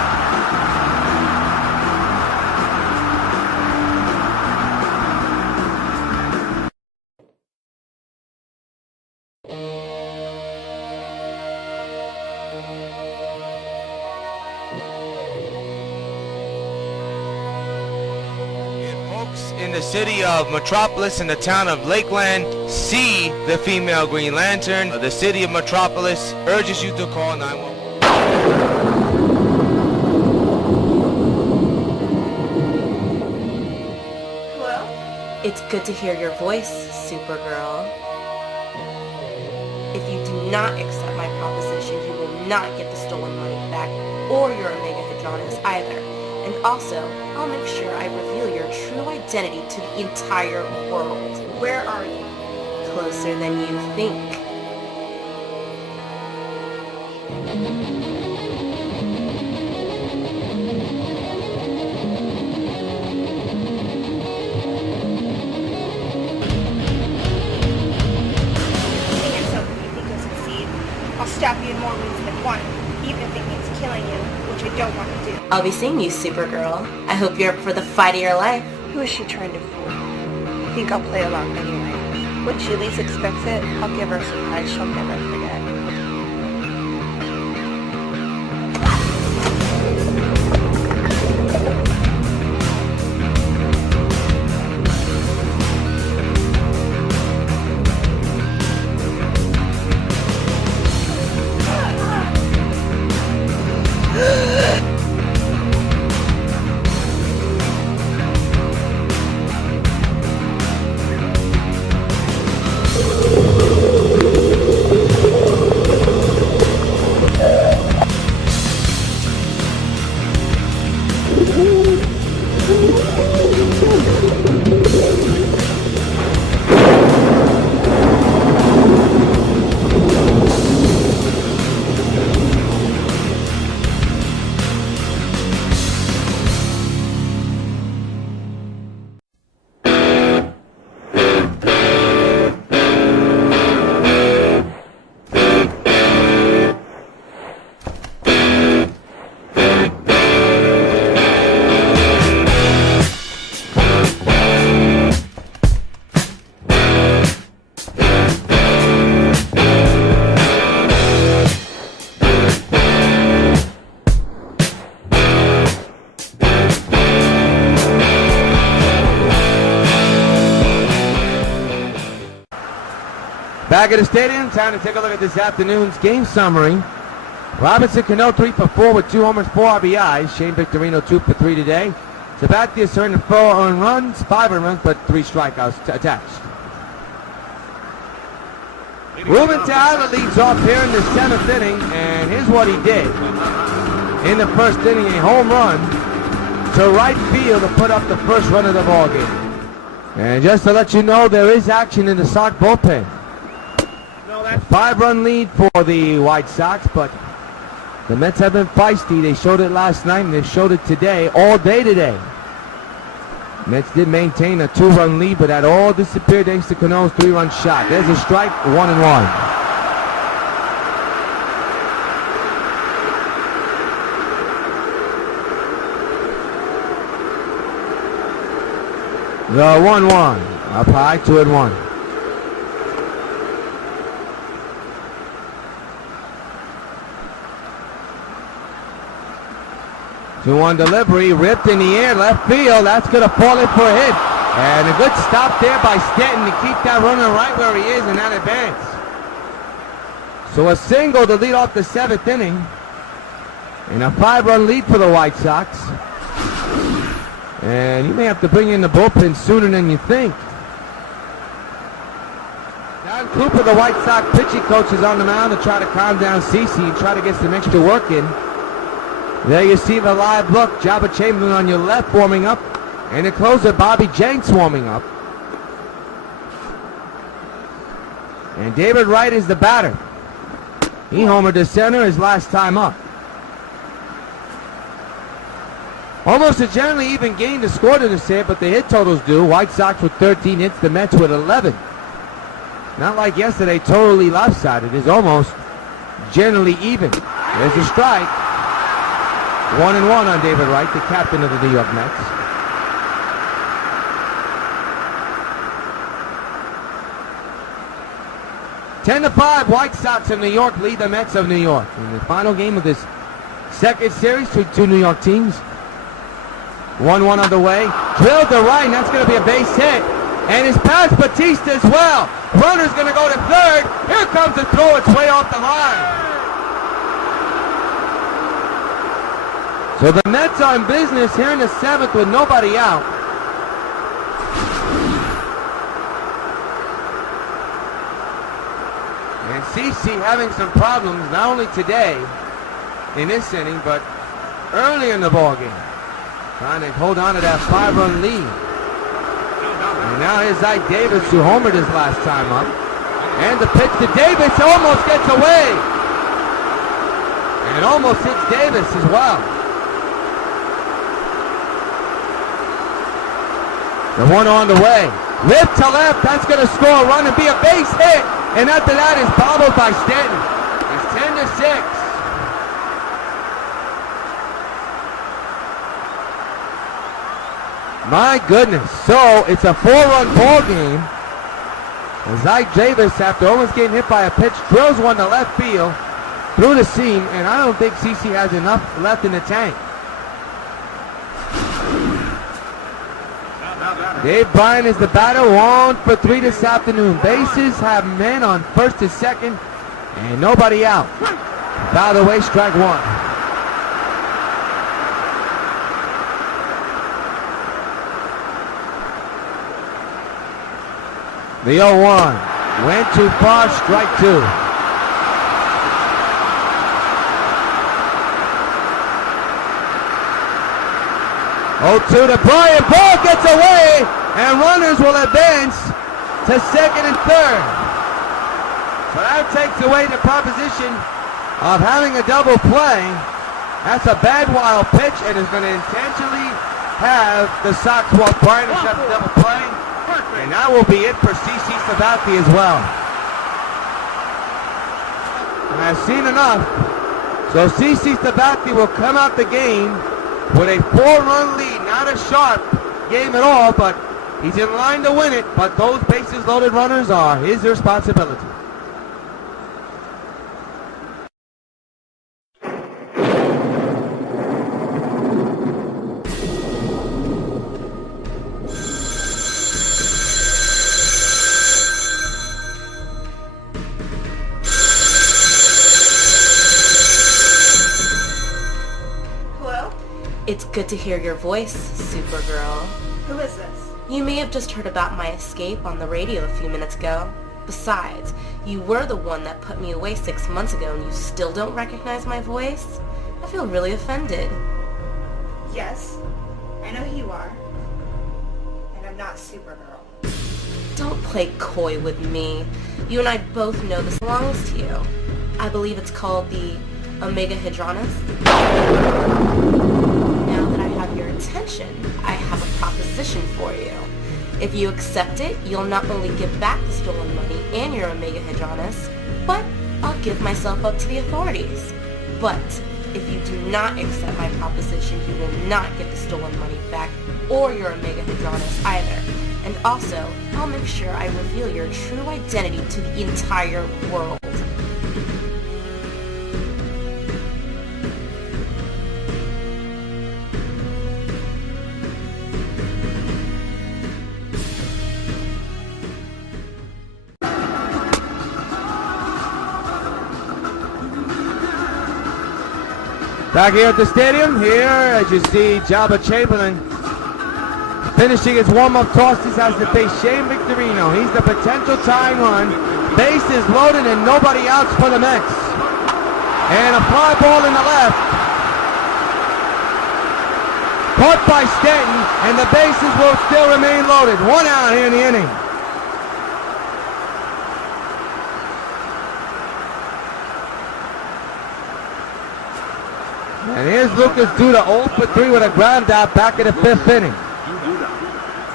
In the city of Metropolis, in the town of Lakeland, see the female Green Lantern. The city of Metropolis urges you to call 911. It's good to hear your voice, Supergirl. If you do not accept my proposition, you will not get the stolen money back or your Omega Hadronis either. And also, I'll make sure I reveal your true identity to the entire world. Where are you? Closer than you think. I'll stab you in more ways than one, even if it means killing you, which I don't want to do. I'll be seeing you, Supergirl. I hope you're up for the fight of your life. Who is she trying to fool? I think I'll play along anyway. When she least expects it, I'll give her a surprise she'll never forget. Back at the stadium, time to take a look at this afternoon's game summary. Robinson Cano 3 for 4 with 2 homers, 4 RBIs. Shane Victorino 2 for 3 today. Sabathia earned 4 earned runs, 5 earned runs, but 3 strikeouts attached. Ruben Tejada leads off here in the 7th inning, and here's what he did. In the first inning, a home run to right field to put up the first run of the ball game. And just to let you know, there is action in the Sox bullpen. A 5-run lead for the White Sox, but the Mets have been feisty. They showed it last night, and they showed it today, all day today. Mets did maintain a 2-run lead, but that all disappeared thanks to Cano's 3-run shot. There's a strike, 1-1. The 1-1, up high, 2-1. 2-1 delivery, ripped in the air, left field. That's going to fall in for a hit. And a good stop there by Stanton to keep that runner right where he is in that advance. So a single to lead off the 7th inning. And a 5-run lead for the White Sox. And you may have to bring in the bullpen sooner than you think. Don Cooper, the White Sox pitching coach, is on the mound to try to calm down CeCe and try to get some extra work in. There you see the live look. Jabba Chamberlain on your left warming up. And the closer, Bobby Jenks, warming up. And David Wright is the batter. He homered to center his last time up. Almost a generally even game to score to say it, but the hit totals do. White Sox with 13 hits, the Mets with 11. Not like yesterday, totally lopsided. It's almost generally even. There's a strike. 1-1 on David Wright, the captain of the New York Mets. Ten to 5, White Sox of New York lead the Mets of New York. In the final game of this second series between two New York teams. 1-1 on the way. Drilled to right, and that's going to be a base hit. And it's past Batista as well. Runner's going to go to third. Here comes the throw. It's way off the line. So the Mets are in business here in the 7th with nobody out. And CC having some problems, not only today in this inning, but early in the ball game. Trying to hold on to that 5-run lead. And now here's Ike Davis, who homered his last time up. And the pitch to Davis almost gets away. And almost hits Davis as well. The one on the way. Lift to left, that's going to score a run and be a base hit. And after that is bobbled by Stanton. It's 10-6. My goodness. So it's a 4-run ball game. As Ike Davis, after almost getting hit by a pitch, drills one to left field through the seam, and I don't think CC has enough left in the tank. Dave Bryan is the batter, 1 for 3 this afternoon. Bases have men on first to second, and nobody out. Foul away, strike one. The 0-1 went too far, strike two. 0-2 to Bryan. Ball gets away, and runners will advance to second and third. So that takes away the proposition of having a double play. That's a bad wild pitch, and is going to intentionally have the Sox walk Bryan to have the double play. And that will be it for CC Sabathia as well. And I've seen enough. So CC Sabathia will come out the game with a 4-run lead. Not a sharp game at all, but he's in line to win it. But those bases loaded runners are his responsibility. It's good to hear your voice, Supergirl. Who is this? You may have just heard about my escape on the radio a few minutes ago. Besides, you were the one that put me away 6 months ago and you still don't recognize my voice? I feel really offended. Yes, I know who you are. And I'm not Supergirl. Don't play coy with me. You and I both know this belongs to you. I believe it's called the Omega Hadronus. Now that I have your attention, I have a proposition for you. If you accept it, you'll not only give back the stolen money and your Omega Hadronus, but I'll give myself up to the authorities. But if you do not accept my proposition, you will not get the stolen money back or your Omega Hadronus either. And also, I'll make sure I reveal your true identity to the entire world. Back here at the stadium, here as you see Jabba Chamberlain finishing his warm-up tosses as the face Shane Victorino. He's the potential tying run. Bases loaded and nobody outs for the Mets. And a fly ball in the left. Caught by Stanton, and the bases will still remain loaded. One out here in the inning. And here's Lucas Duda, 0 for 3 with a ground out back in the 5th inning.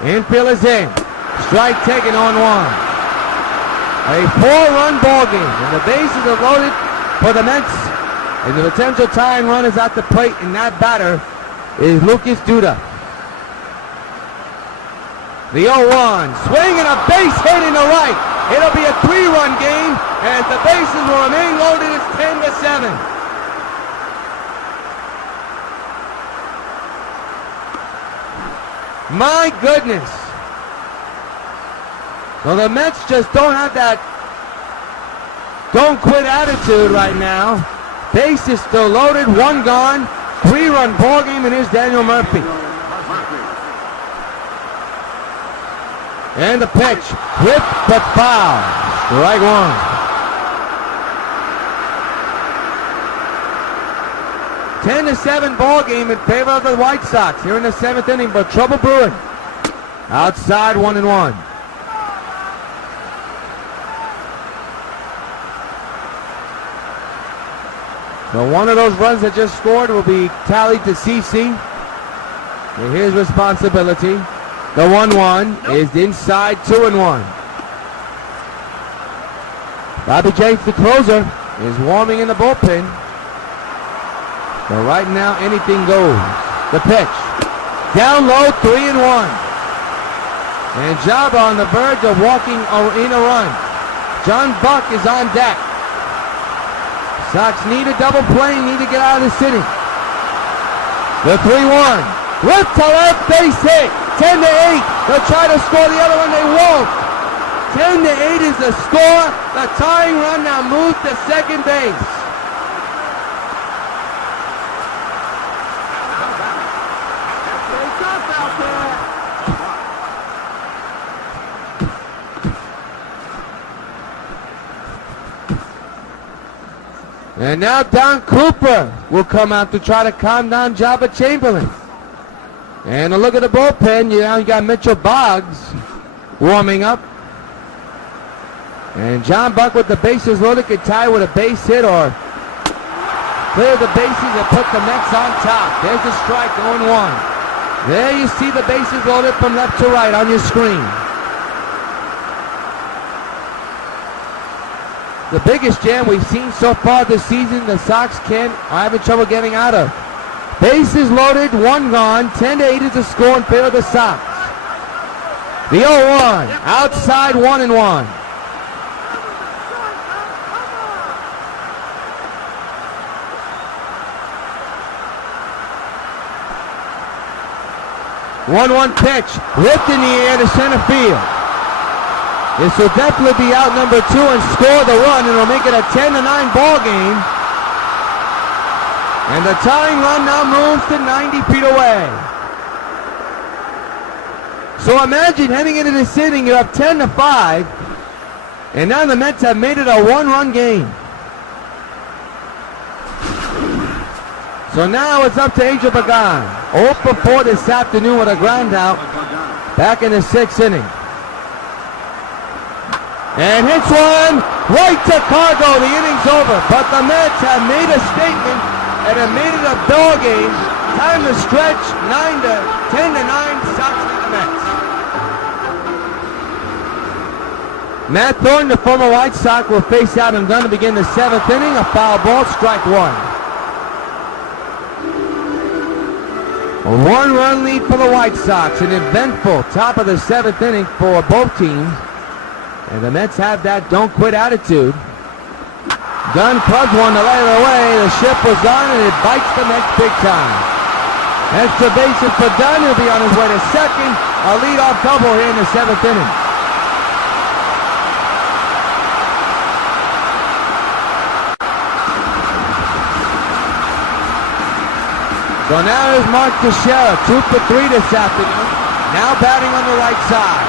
Infield is in. Strike taken on 1. A 4-run ball game, and the bases are loaded for the Mets. And the potential tying run is at the plate, and that batter is Lucas Duda. The 0-1, swing and a base hit in the right. It'll be a 3-run game, and the bases will remain loaded. It's 10-7. My goodness. So the Mets just don't have that don't quit attitude right now. Base is still loaded, 1 gone, 3-run ball game, and here's Daniel Murphy. And the pitch, whipped but foul. Strike 1. 10-7 ball game in favor of the White Sox here in the 7th inning, but trouble brewing. Outside, 1-1. So one of those runs that just scored will be tallied to CC. For his responsibility. The 1-1 is inside, 2-1. Bobby James, the closer, is warming in the bullpen. So right now, anything goes. The pitch. Down low, 3-1. And Jabba on the verge of walking in a run. John Buck is on deck. Sox need a double play, need to get out of this inning. The 3-1. Left to left, base hit. 10-8. They'll try to score the other one, they won't. 10-8 is the score. The tying run now moves to second base. And now Don Cooper will come out to try to calm down Jabba Chamberlain. And a look at the bullpen. You got Mitchell Boggs warming up. And John Buck with the bases loaded could tie with a base hit or clear the bases and put the Mets on top. There's the strike, 0-1. There you see the bases loaded from left to right on your screen. The biggest jam we've seen so far this season, the Sox are having trouble getting out of. Bases loaded, 1 gone, 10-8 is the score in favor of the Sox. The 0-1, outside, 1-1. One pitch, ripped in the air to center field. This will definitely be out number 2 and score the run, and it'll make it a 10-9 ball game. And the tying run now moves to 90 feet away. So imagine heading into this inning, you're up 10-5, and now the Mets have made it a 1-run game. So now it's up to Angel Pagan. 0 for 4 this afternoon with a ground out back in the 6th inning. And hits one right to Cargo. The inning's over. But the Mets have made a statement and have made it a ball game. Time to stretch. 10-9. Sox lead the Mets. Matt Thornton, the former White Sox, will face Adam Dunn to begin the 7th inning. A foul ball, strike 1. A 1-run lead for the White Sox. An eventful top of the 7th inning for both teams. And the Mets have that don't quit attitude. Dunn clubs one to let it away. The ship was on and it bites the Mets big time. Extra bases for Dunn. He'll be on his way to second. A leadoff double here in the 7th inning. So now is Mark Teixeira, 2 for 3 this afternoon. Now batting on the right side.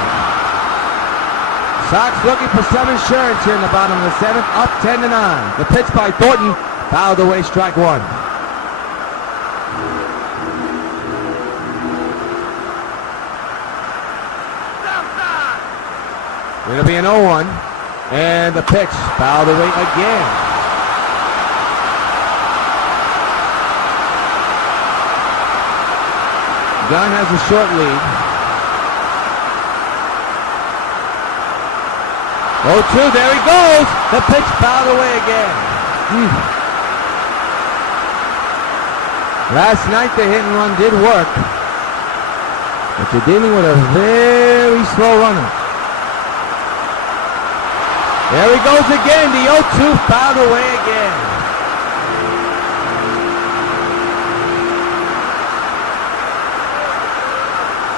Sox looking for some insurance here in the bottom of the 7th, up 10-9. The pitch by Thornton, fouled away, strike 1. It'll be an 0-1, and the pitch fouled away again. Dunn has a short lead. 0-2, there he goes. The pitch fouled away again. Last night the hit and run did work. But you're dealing with a very slow runner. There he goes again. The 0-2 fouled away again.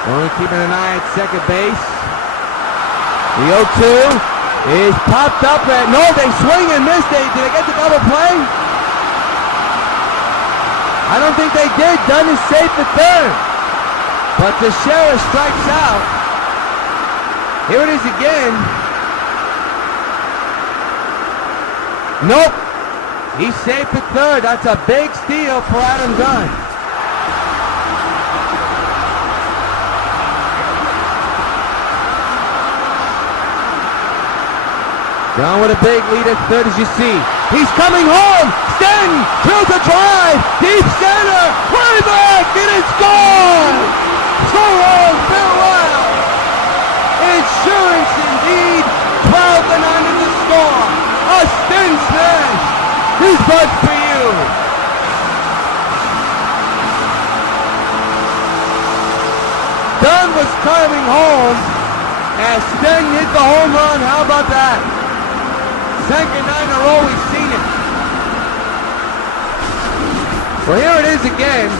Only keeping an eye at second base. The 0-2 is popped up at, no, they swing and miss. Did they get the double play? I don't think they did. Dunn is safe at third. But Teixeira strikes out. Here it is again. Nope. He's safe at third. That's a big steal for Adam Dunn. Dunn with a big lead at third, as you see. He's coming home. Stanton drills a drive. Deep center. Way back. And it's gone. So long. Farewell. Insurance indeed. 12-9 in the score. A Stanton smash. This one's for you. Dunn was coming home as Stanton hit the home run. How about that? Second night in a row we've seen it. Well, here it is again.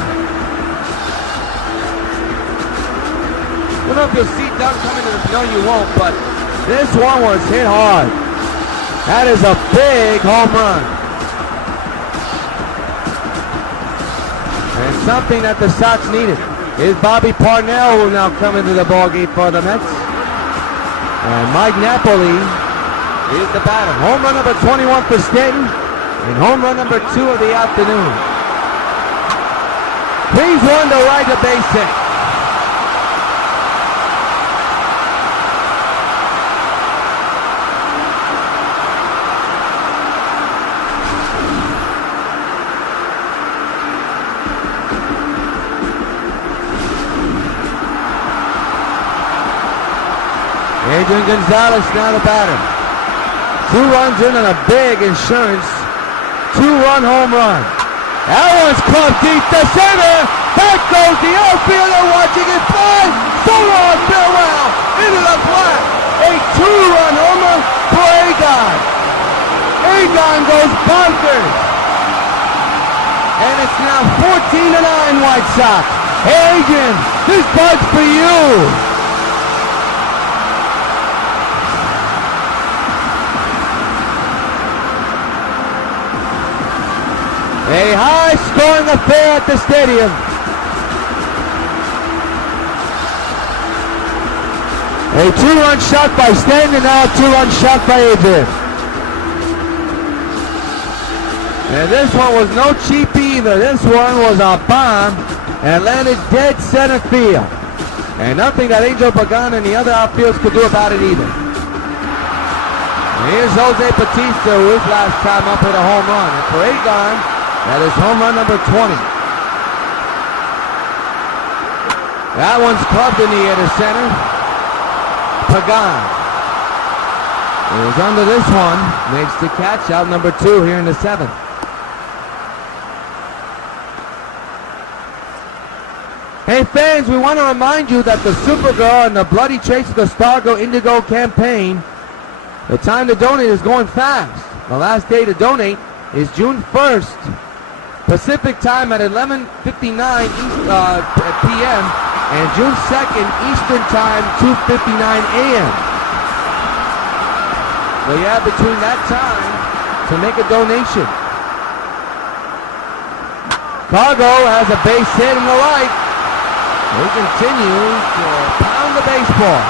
I don't know if you'll see Dunn coming to the... No, you won't, but this one was hit hard. That is a big home run. And something that the Sox needed. Is Bobby Parnell, who will now come into the ballgame for the Mets. And Mike Napoli is the batter. Home run number 21 for Stanton, and home run number 2 of the afternoon. Please run to right to base hit. Adrian Gonzalez now the batter. 2 runs in and a big insurance 2-run home run. That one's clubbed deep to center. Back goes the outfielder watching it fly. So long, farewell. Into the flat. A 2-run homer for Egon. Egon goes bonkers. And it's now 14-9 White Sox. Hey, Adrian, this bud's for you. A high-scoring affair at the stadium. A 2-run shot by Stanton, and now a 2-run shot by Adrian. And this one was no cheap either. This one was a bomb and landed dead center field. And nothing that Angel Pagan and the other outfielders could do about it either. And here's Jose Bautista, who his last time up with a home run. And for Egon, that is home run number 20. That one's clubbed in the air to center. Pagan is under this one. Makes the catch, out number 2 here in the 7th. Hey fans, we want to remind you that the Supergirl and the Bloody Trace of the Stargo Indigo campaign, the time to donate is going fast. The last day to donate is June 1st. Pacific time at 11:59 p.m. and June 2nd Eastern time 2:59 a.m. So you have between that time to make a donation. Cargo has a base hit in the right. He continues to pound the baseball.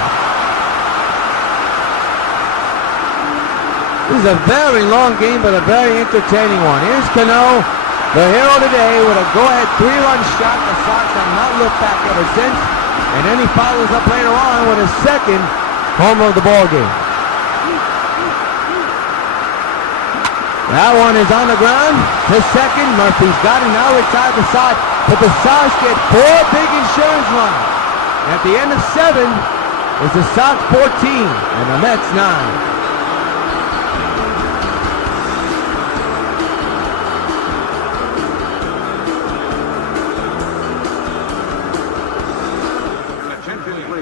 This is a very long game, but a very entertaining one. Here's Cano, the hero today, with a go-ahead 3-run shot. The Sox have not looked back ever since. And then he follows up later on with his second homer of the ball game. That one is on the ground. To second, Murphy's got it, now retired the side. But the Sox get 4 big insurance runs. At the end of 7 is the Sox 14 and the Mets 9.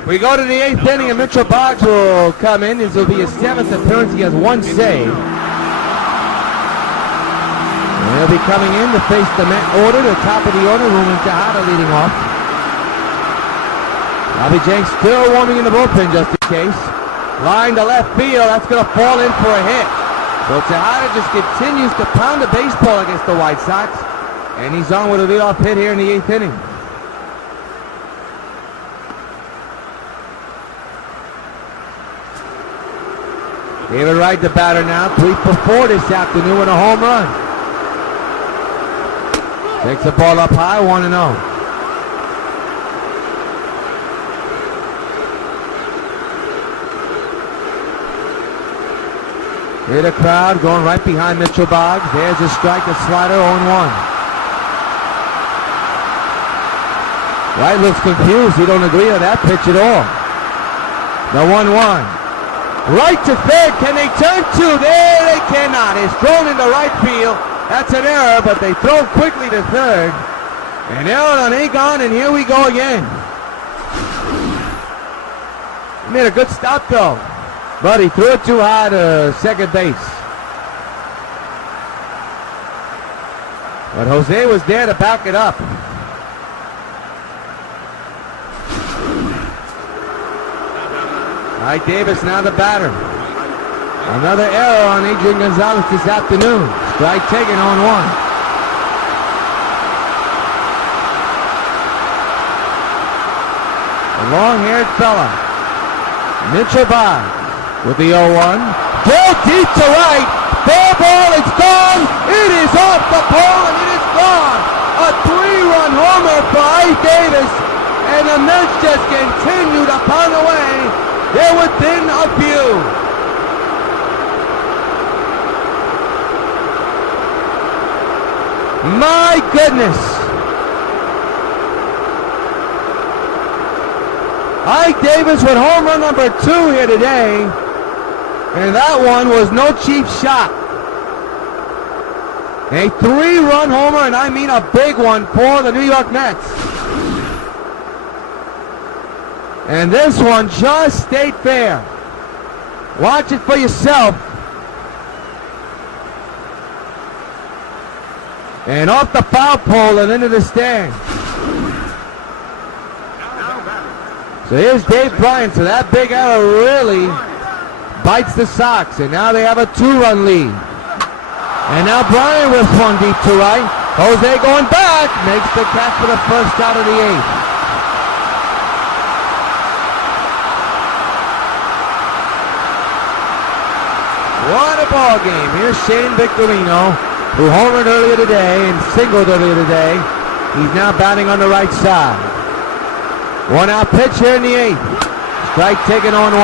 We go to the 8th inning, and Mitchell Boggs will come in. This will be his 7th appearance. He has 1 save. And he'll be coming in to face the Met order, the top of the order, Ruben Tejada leading off. Bobby Jenks still warming in the bullpen just in case. Line to left field, that's going to fall in for a hit. So Tejada just continues to pound the baseball against the White Sox. And he's on with a leadoff hit here in the 8th inning. David Wright, the batter now, 3 for 4 this afternoon with a home run. Takes the ball up high, 1-0. Hear the crowd going right behind Mitchell Boggs. There's a strike, a slider, 0-1. Wright looks confused. He don't agree with that pitch at all. The 1-1. Right to third. Can they turn two? There they cannot. It's thrown into right field. That's an error, but they throw quickly to third. And error on Egon, and here we go again. He made a good stop, though. But he threw it too high to second base. But Jose was there to back it up. All right, Davis now the batter. Another error on Adrian Gonzalez this afternoon. Strike taken on 1. A long-haired fella. Mitchell Boggs with the 0-1. Drill deep to right. Fair ball, it's gone. It is off the pole and it is gone. A 3-run homer for Ike Davis. And the Mets just continued upon the way. They're within a few. My goodness. Ike Davis with home run number 2 here today. And that one was no cheap shot. A 3-run homer, and I mean a big one for the New York Mets. And this one just stayed fair. Watch it for yourself. And off the foul pole and into the stand. So here's Dave Bryant. So that big error really bites the Sox. And now they have a 2-run lead. And now Bryant with one deep to right. Jose going back. Makes the catch for the first out of the 8th. What a ball game. Here's Shane Victorino, who homered earlier today and singled earlier today. He's now batting on the right side. 1-out pitch here in the 8th. Strike taken on 1.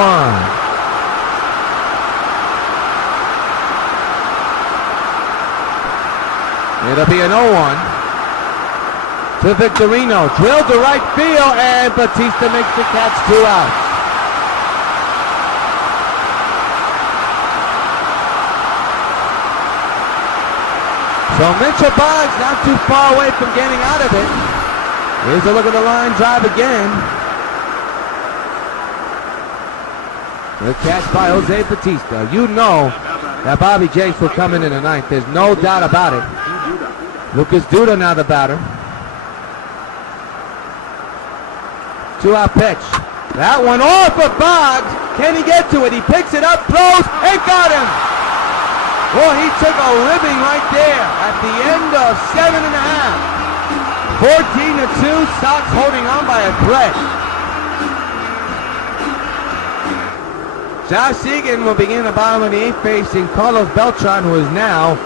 It'll be an 0-1 to Victorino. Drilled to right field, and Batista makes the catch, 2 outs. So Mitchell Boggs not too far away from getting out of it. Here's a look at the line drive again. The catch by Jose Batista. You know that Bobby Jenks will come in the 9th. There's no doubt about it. Lucas Duda now the batter. 2-out pitch. That one off of Boggs. Can he get to it? He picks it up, throws, and got him. Well, he took a ribbing right there at the end of 7.5. 14-2, Sox holding on by a thread. Josh Egan will begin the bottom of the 8th, facing Carlos Beltran, who is now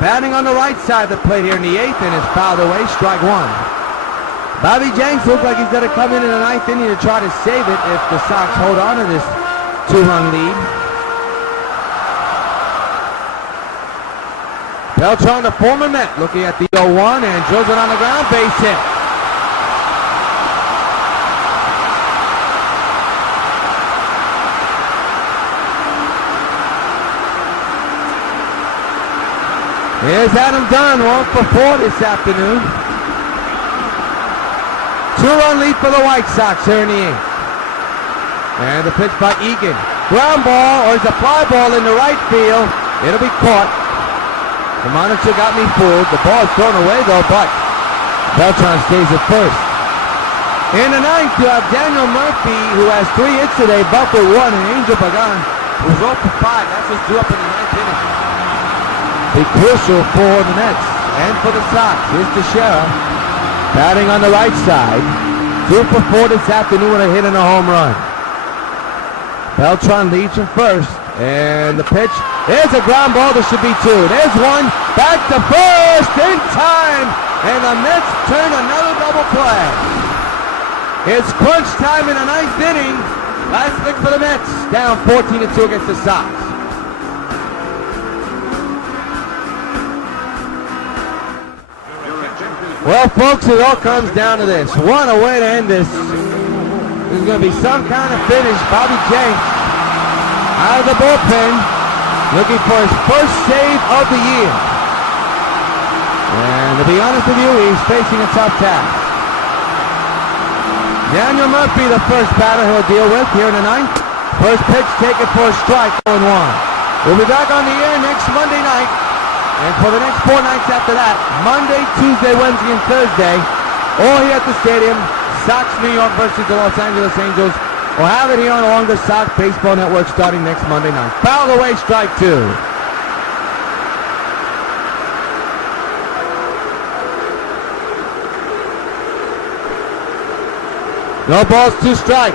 batting on the right side of the plate here in the 8th and is fouled away, strike 1. Bobby Jenks looks like he's going to come in the 9th inning to try to save it if the Sox hold on to this 2-run lead. Beltran, the former Met, looking at the 0-1 and drills it on the ground, base hit. Here's Adam Dunn, 1 for 4 this afternoon. 2-run lead for the White Sox here in the 8th. And the pitch by Egan. Ground ball, or it's a fly ball in the right field. It'll be caught. The monitor got me fooled. The ball is thrown away though, but Beltran stays at first. In the 9th, you have Daniel Murphy, who has 3 hits today, but with 1, and Angel Pagan, who's 0 for 5. That's what's due up in the 9th inning. Be crucial for the Mets and for the Sox. Here's Teixeira, batting on the right side. 2 for 4 this afternoon with a hit and a home run. Beltran leads from first. And the pitch, there's a ground ball, there should be 2. There's 1, back to first, in time. and the Mets turn another double play. It's crunch time in the ninth inning. Last lick for the Mets, down 14-2 against the Sox. Well, folks, it all comes down to this. What a way to end this. There's going to be some kind of finish. Bobby Jenks out of the bullpen, looking for his first save of the year. And to be honest with you, he's facing a tough task. Daniel Murphy, the first batter he'll deal with here in the ninth. First pitch taken for a strike, 0-1. We'll be back on the air next Monday night. And for the next 4 nights after that, Monday, Tuesday, Wednesday, and Thursday, all here at the stadium, Sox New York versus the Los Angeles Angels. We'll have it here on along the Sox Baseball Network starting next Monday night. Foul away, strike 2. No balls, 2 strikes.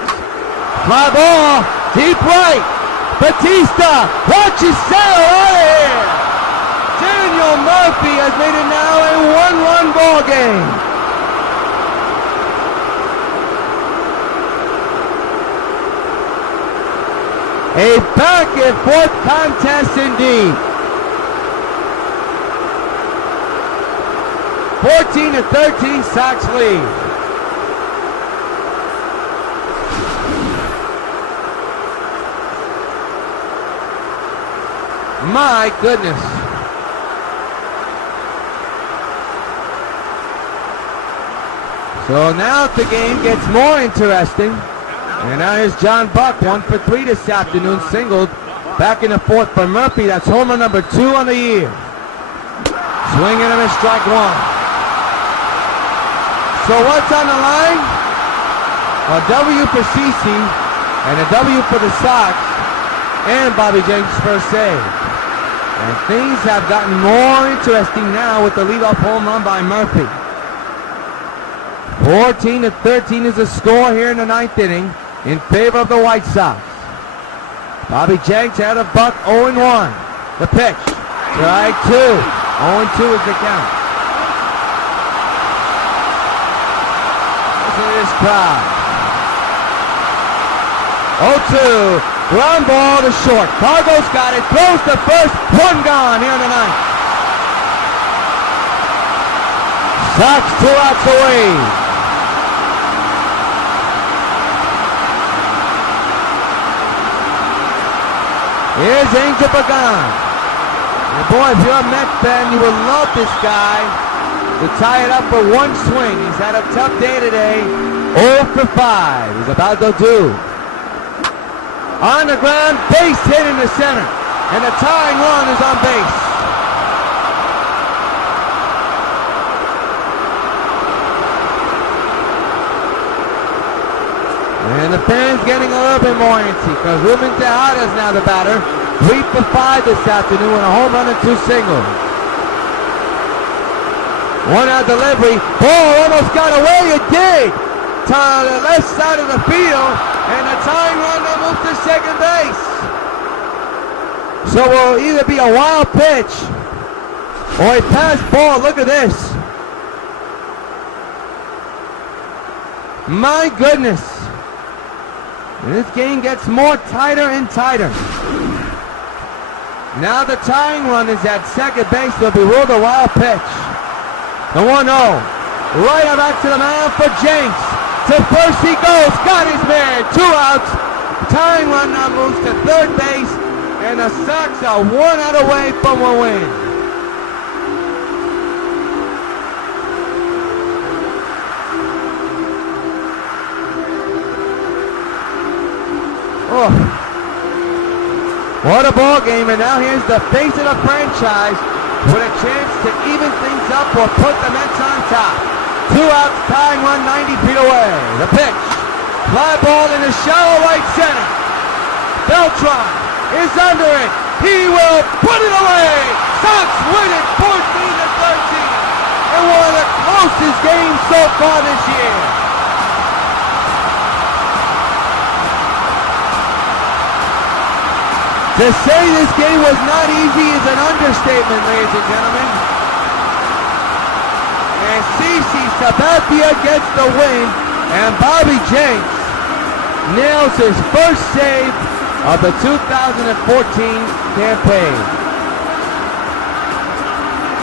Fly ball, deep right. Batista, watch his sail out of here. Daniel Murphy has made it now a 1-run ball game. A back and forth contest indeed. 14-13, Sox lead. My goodness. So now the game gets more interesting. And now here's John Buck, 1 for 3 this afternoon, singled. Back in the 4th for Murphy. That's homer number 2 on the year. Swing and a miss, strike 1. So what's on the line? A W for CC and a W for the Sox and Bobby Jenks' first save. And things have gotten more interesting now with the leadoff home run by Murphy. 14-13 is the score here in the 9th inning in favor of the White Sox. Bobby Jenks out of Buck, 0-1. The pitch, strike 2. 0-2 is the count. Listen to this crowd. 0-2. Ground ball to short. Cargo's got it. Throws to first. 1 gone here in the 9th. Sox 2 outs away. Here's Angel Pagan. And boy, if you're a Mets fan, you will love this guy to tie it up for 1 swing. He's had a tough day today. 0 for 5. He's about to do. On the ground, base hit in the center. And the tying run is on base. And the fans getting a little bit more antsy because Ruben Tejada is now the batter. 3 for 5 this afternoon with a home run and 2 singles. 1 out delivery. Ball almost got away. It did. To the left side of the field. And the tying run now moves to second base. So it will either be a wild pitch or a pass ball. Look at this. My goodness. And this game gets more tighter and tighter. Now the tying run is at second base. They'll be ruled a wild pitch. The 1-0. Right back to the mound for Jenks. To first he goes. Got his man. 2 outs. Tying run now moves to third base. And the Sox are 1 out away from a win. Oh. What a ball game, and now here's the face of the franchise with a chance to even things up or put the Mets on top. 2 outs, tying run 90 feet away. The pitch, fly ball in the shallow right center. Beltran is under it. He will put it away. Sox win it 14-13 in one of the closest games so far this year. To say this game was not easy is an understatement, ladies and gentlemen. And Sabathia gets the win, and Bobby Jenks nails his first save of the 2014 campaign.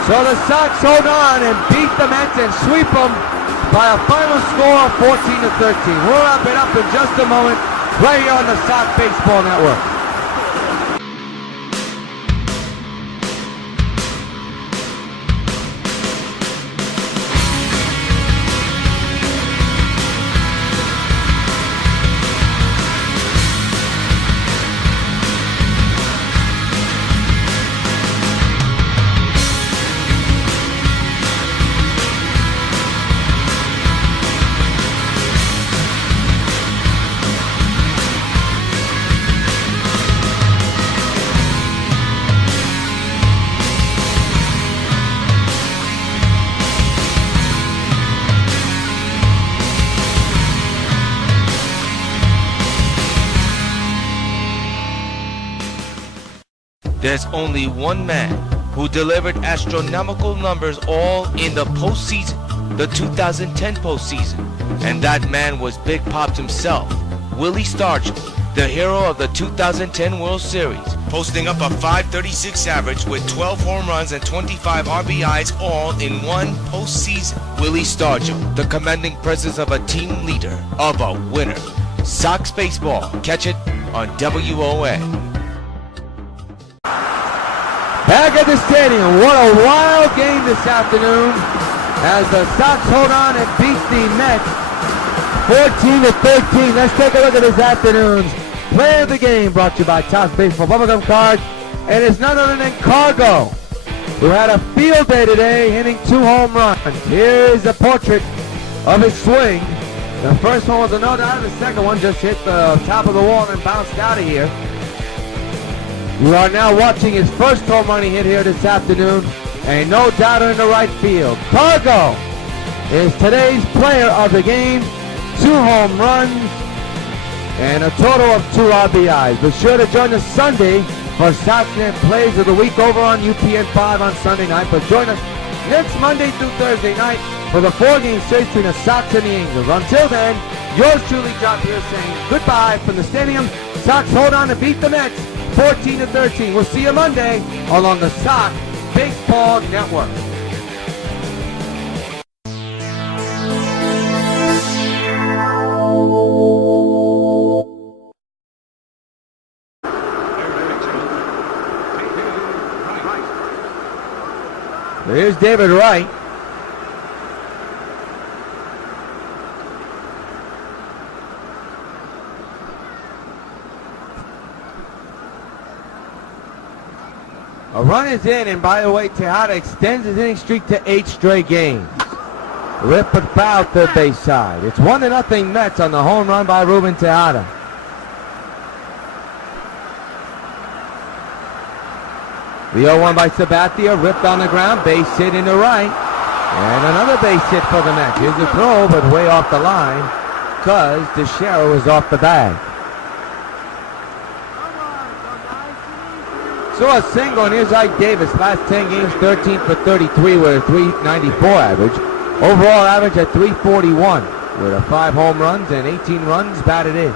So the Sox hold on and beat the Mets and sweep them by a final score of 14-13. We'll wrap it up in just a moment right here on the Sox Baseball Network. There's only one man who delivered astronomical numbers all in the postseason, the 2010 postseason. And that man was Big Pops himself, Willie Stargell, the hero of the 2010 World Series, posting up a .536 average with 12 home runs and 25 RBIs all in one postseason. Willie Stargell, the commanding presence of a team leader, of a winner. Sox Baseball, catch it on WOA. Back at the stadium, what a wild game this afternoon as the Sox hold on and beat the Mets 14-13. Let's take a look at this afternoon's play of the game, brought to you by Topps Baseball Bubblegum Cards. And it's none other than Cargo, who had a field day today, hitting 2 home runs. Here's a portrait of his swing. The first one was a no doubt, the second one just hit the top of the wall and bounced out of here. You are now watching his first home run he hit here this afternoon, and no doubter in the right field. Cargo is today's player of the game. 2 home runs and a total of 2 RBIs. Be sure to join us Sunday for Soxnet Plays of the Week over on UPN 5 on Sunday night. But join us next Monday through Thursday night for the 4-game series between the Sox and the Angels. Until then, yours truly, John Pierce, saying goodbye from the stadium. Sox hold on to beat the Mets 14-13. We'll see you Monday along the Sox Baseball Network. Here's David Wright. A run is in, and by the way, Tejada extends his inning streak to 8 straight games. Rip but foul, third base side. It's 1-0 Mets on the home run by Ruben Tejada. The 0-1 by Sabathia, ripped on the ground, base hit into right. And another base hit for the Mets. Here's a throw, but way off the line, because Teixeira was off the bag. So a single, and here's Ike Davis. Last 10 games, 13 for 33 with a .394 average. Overall average at .341 with 5 home runs and 18 runs batted in.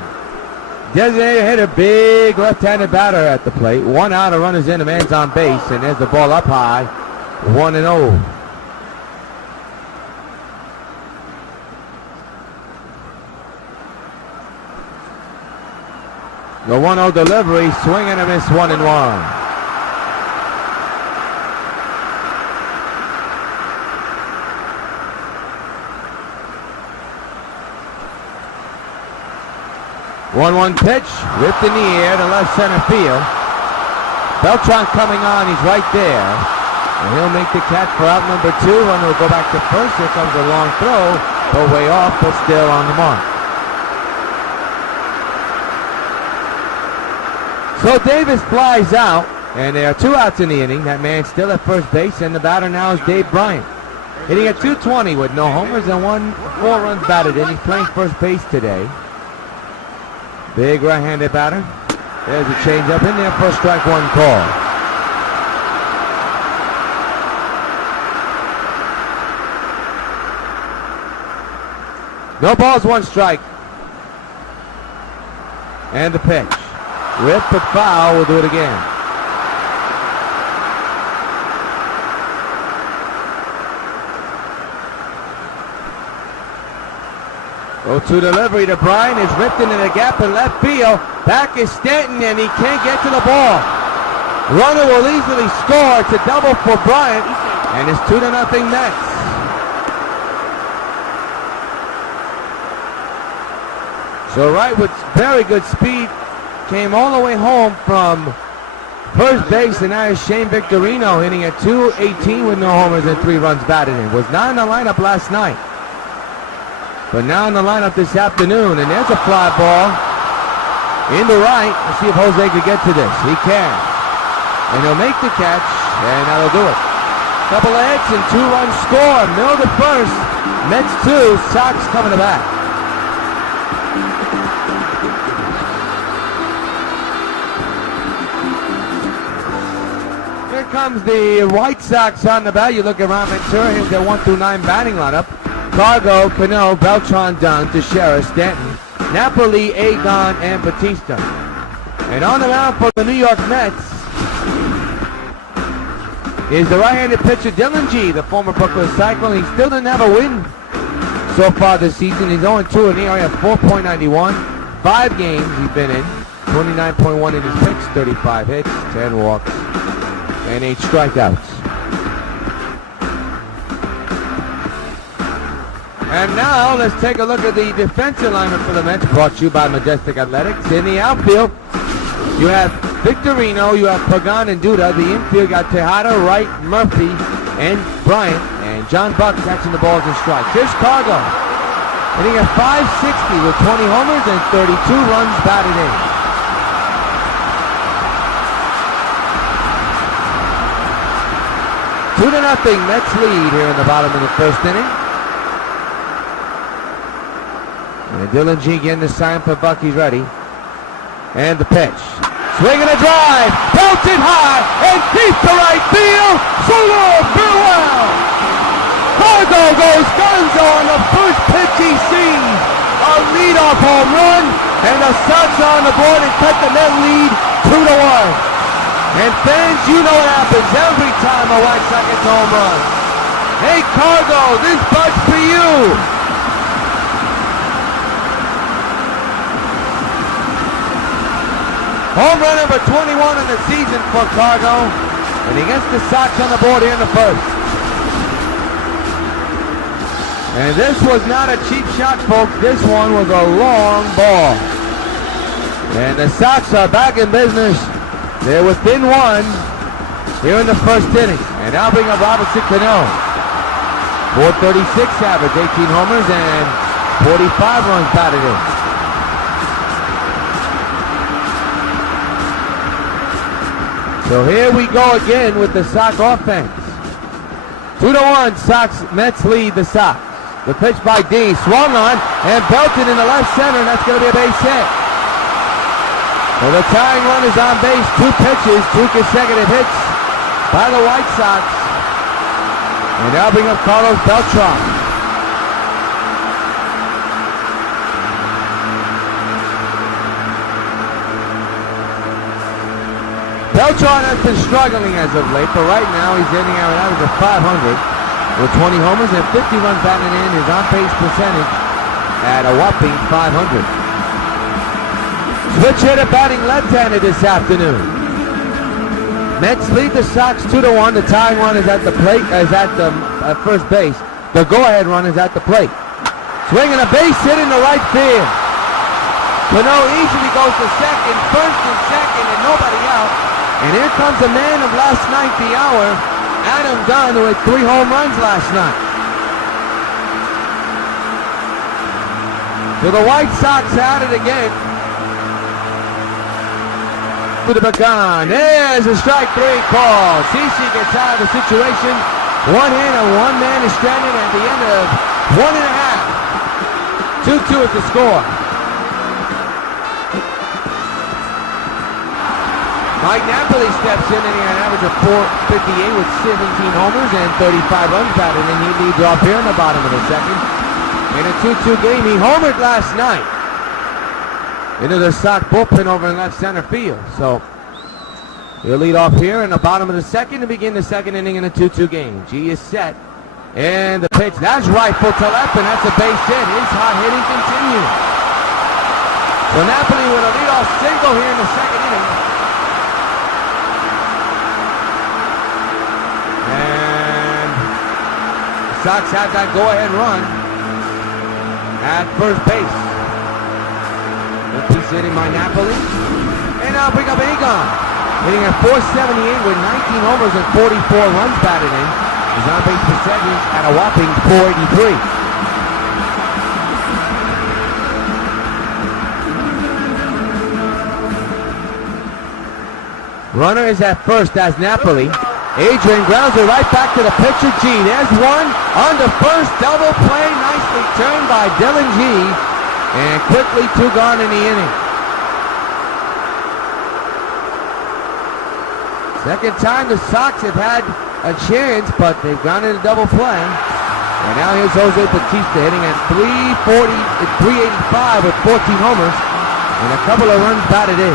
Designated hitter, big left-handed batter at the plate. 1 out, a runner's in, a man's on base, and there's the ball up high. 1-0. The 1-0 delivery, swing and a miss, 1-1. One pitch, ripped in the air to left center field. Beltran coming on, he's right there. And he'll make the catch for out number 2. Runner will go back to first. Here comes a long throw, but way off, but still on the mark. So Davis flies out, and there are 2 outs in the inning. That man still at first base, and the batter now is Dave Bryant. Hitting at .220 with no homers and 4 runs batted in. He's playing first base today. Big right-handed batter. There's a changeup in there for a strike 1 call. No balls, one strike. And the pitch. Rip but foul. We'll do it again. Go to delivery to Bryant. Is ripped into the gap in left field. Back is Stanton, and he can't get to the ball. Runner will easily score. It's a double for Bryant, and it's 2-0 Mets. So Wright with very good speed came all the way home from first base, and now is Shane Victorino hitting at .218 with no homers and 3 runs batted in. Was not in the lineup last night, but now in the lineup this afternoon, and there's a fly ball in the right. Let's see if Jose can get to this. He can, and he'll make the catch, and that'll do it. Couple of hits and 2-run score. Mill to first. Mets 2. Sox coming to bat. Here comes the White Sox on the bat. You look around Ventura. Here's their 1 through 9 batting lineup. Cargo, Cano, Beltran, Dunn, Teixeira, Stanton, Napoli, Agon, and Batista. And on the mound for the New York Mets is the right-handed pitcher Dylan G, the former Brooklyn Cyclone. He still didn't have a win so far this season. He's 0-2 in the area, 4.91. 5 games he's been in, 29.1 in his picks, 35 hits, 10 walks, and 8 strikeouts. And now let's take a look at the defensive alignment for the Mets, brought to you by Majestic Athletics. In the outfield, you have Victorino, you have Pagan and Duda. The infield got Tejada, Wright, Murphy, and Bryant, and John Buck catching the balls and strikes. Here's Cargo, hitting at .560 with 20 homers and 32 runs batted in. Two to nothing, Mets lead here in the bottom of the first inning. And Dylan G getting the sign for Buck. He's ready. And the pitch. Swing and a drive. Belted high and deep to right field. So long, farewell. Cargo goes gonzo on the first pitch he sees. A leadoff home run. And the Sox are on the board and cut the Met lead 2-1. And fans, you know what happens every time a White Sox gets a home run. Hey, Cargo, this bug's for you. Home run number 21 in the season for Cargo. And he gets the Sox on the board here in the first. And this was not a cheap shot, folks. This one was a long ball. And the Sox are back in business. They're within 1 here in the first inning. And now bring up Robinson Cano. 436 average, 18 homers, and 45 runs batted in. So here we go again with the Sox offense. 2-1, Sox, Mets lead the Sox. The pitch by D, swung on, and belted in the left center, and that's going to be a base hit. So the tying run is on base, 2 pitches, 2 consecutive hits by the White Sox. And now bring up Carlos Beltran. Beltran has been struggling as of late, but right now he's hitting an average of .500 with 20 homers and 50 runs batted in. His on-base percentage at a whopping .500. Switch hitter batting left-handed this afternoon. Mets lead the Sox 2-1. The tying run is at the plate, at first base. The go-ahead run is at the plate. Swinging a base hit in the right field. Cano easily goes to second, first and second, and nobody out. And here comes the man of last night, the hour, Adam Dunn, who had 3 home runs last night. So the White Sox at it again. To the Pagan. There's a strike 3 call. CC gets out of the situation. 1 hit and 1 man is stranded at the end of 1.5. 2-2 is the score. Mike Napoli steps in and he had an average of .458 with 17 homers and 35 runs batted, and he leads off here in the bottom of the second. in a 2-2 game. He homered last night into the Sox bullpen over in left center field. So he'll lead off here in the bottom of the second to begin the second inning in a 2-2 game. G is set. And the pitch, that's rifle to left, and that's a base hit. His hot hitting continues. So Napoli with a leadoff single here in the second inning. And the Sox have that go-ahead run at first base. Good piece hitting by Napoli. And now bring up Egon, hitting at .478 with 19 homers and 44 runs batted in. His on-base percentage at a whopping .483. Runner is at first as Napoli. Adrian grounds it right back to the pitcher G. There's one on the first double play. Nicely turned by Dylan G. And quickly 2 gone in the inning. Second time the Sox have had a chance, but they've gone into double play. And now here's Jose Bautista hitting at .385 with 14 homers and a couple of runs batted in.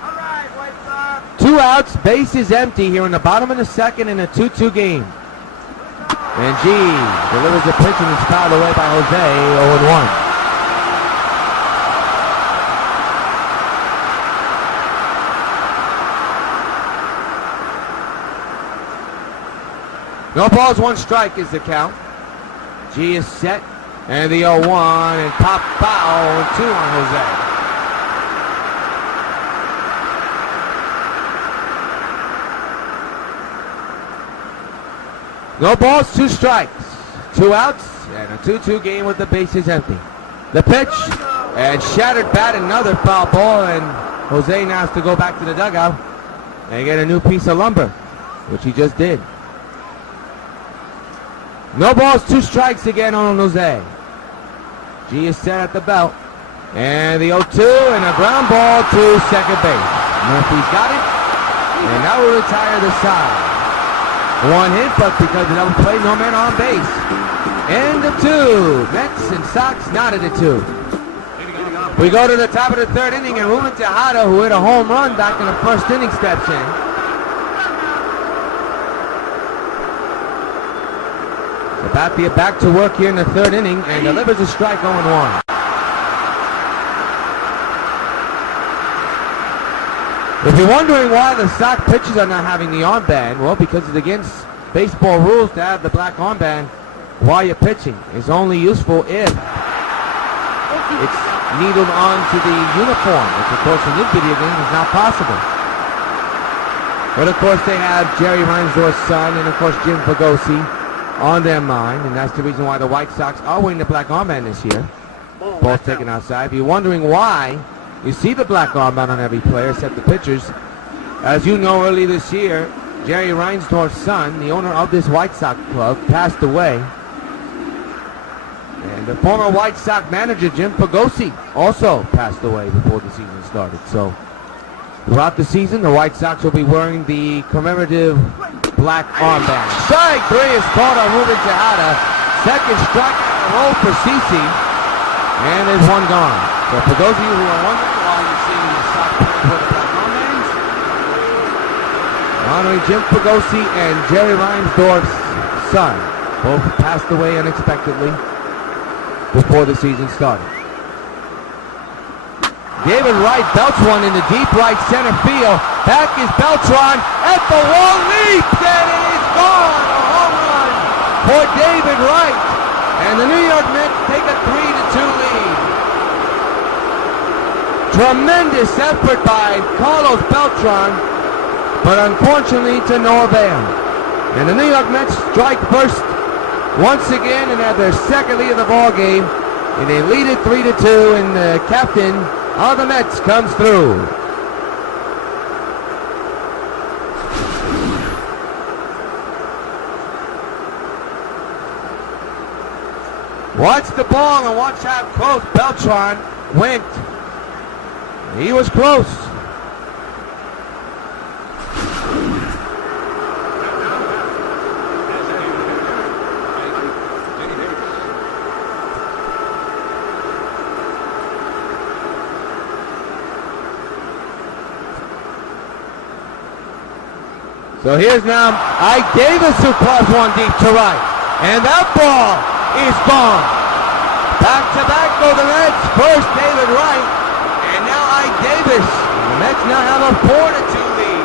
All right, White Sox. 2 outs, base is empty here in the bottom of the second in a 2-2 game. And G delivers the pitch and is fouled away by Jose, 0-1. No balls, 1 strike is the count. G is set, and the 0-1, and pop foul, 2 on Jose. No balls, 2 strikes. 2 outs, and a 2-2 game with the bases empty. The pitch, and shattered bat, another foul ball, and Jose now has to go back to the dugout and get a new piece of lumber, which he just did. No balls, 2 strikes again on Jose. G is set at the belt. And the 0-2 and a ground ball to second base. Murphy's got it. And that will retire the side. 1 hit, but because of double play, no man on base. And the 2. Mets and Sox knotted at 2. We go to the top of the third inning, and Ruben Tejada, who hit a home run back in the first inning, steps in. Sabathia back to work here in the third inning and delivers a strike 0-1. If you're wondering why the Sox pitchers are not having the armband, well, because it's against baseball rules to have the black armband while you're pitching. It's only useful if it's needled onto the uniform, which of course in this video game is not possible. But of course they have Jerry Reinsdorf's son and of course Jim Pagosi on their mind, and that's the reason why the White Sox are wearing the black armband this year. Ball's taken outside. If you're wondering why you see the black armband on every player except the pitchers, as you know, early this year, Jerry Reinsdorf's son, the owner of this White Sox club, passed away. And the former White Sox manager, Jim Pagosi, also passed away before the season started. So throughout the season, the White Sox will be wearing the commemorative black armband. Strike 3 is caught on Ruben Tejada. Second strike on the roll for CeCe. And there's 1 gone. So for those of you who are wondering why you're seeing the Sox players wear the black armbands, honoring Jim Pagosi and Jerry Reinsdorf's son. Both passed away unexpectedly before the season started. David Wright belts one in the deep right center field. Back is Beltran at the wall, leaps, and it is gone. A home run for David Wright. And the New York Mets take a 3-2 lead. Tremendous effort by Carlos Beltran, but unfortunately to no avail. And the New York Mets strike first once again and have their second lead of the ball game. And they lead it 3-2, and the captain of the Mets comes through. Watch the ball and watch how close Beltran went. He was close. So here's now Ike Davis who clubs one deep to right. And that ball is gone. Back to back go the Mets. First David Wright. And now Ike Davis. The Mets now have a 4-2 lead.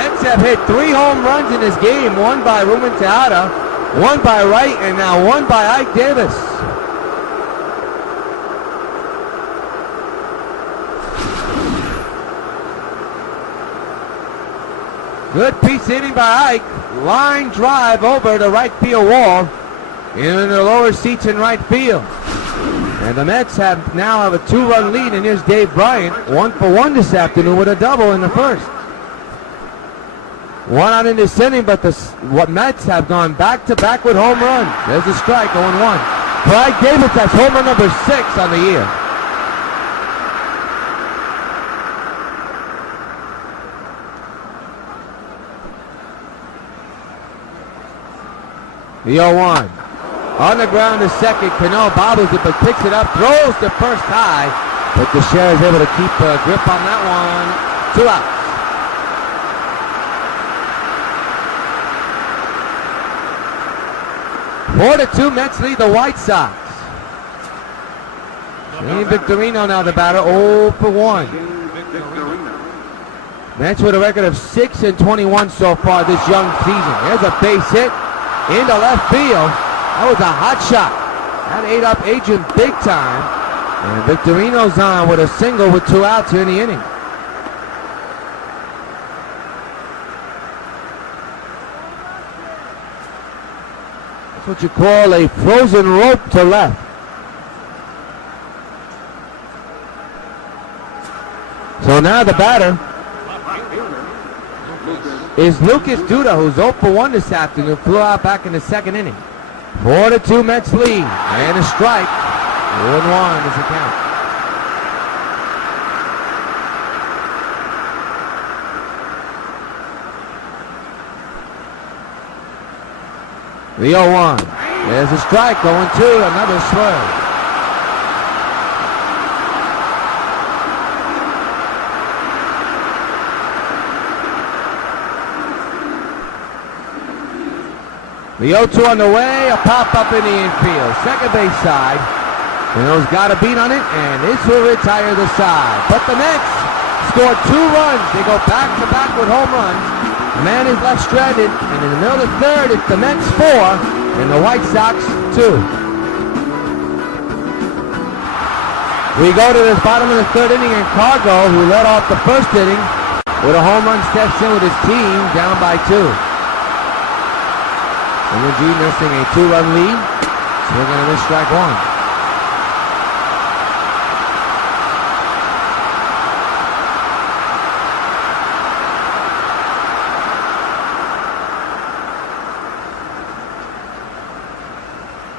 Mets have hit 3 home runs in this game. One by Ruben Tejada, one by Wright, and now one by Ike Davis. Good piece of hitting by Ike. Line drive over the right field wall in the lower seats in right field. And the Mets now have a 2-run lead, and here's Dave Bryant, 1-for-1 this afternoon with a double in the first. 1 out in this inning, but the Mets have gone back-to-back with home runs. There's a strike, 0-1. For Ike Davis, that's home run number 6 on the year. The 0-1. On the ground to second. Cano bobbles it but picks it up. Throws the first high. But Teixeira is able to keep a grip on that one. 2 outs. Four to 2, Mets lead the White Sox. Shane Victorino now the batter, 0-for-1. Mets with a record of 6-21 so far this young season. There's a base hit into left field. That was a hot shot. That ate up Adrian big time. And Victorino's on with a single with 2 outs here in the inning. That's what you call a frozen rope to left. So now the batter is Lucas Duda, who's 0-for-1 this afternoon. Flew out back in the second inning. 4-2 Mets lead. And a strike. 1-1 is the count. The 0-1. There's a strike. 0-2. Another swerve. The 0-2 on the way, a pop-up in the infield. Second base side. Cano's got a beat on it, and this will retire the side. But the Mets scored 2 runs. They go back-to-back with home runs. The man is left stranded, and in the middle of the third, it's the Mets 4 and the White Sox 2. We go to the bottom of the third inning, and Cargo, who led off the first inning with a home run, steps in with his team down by 2. MLB nursing a 2-run lead. Swing and a miss, strike 1.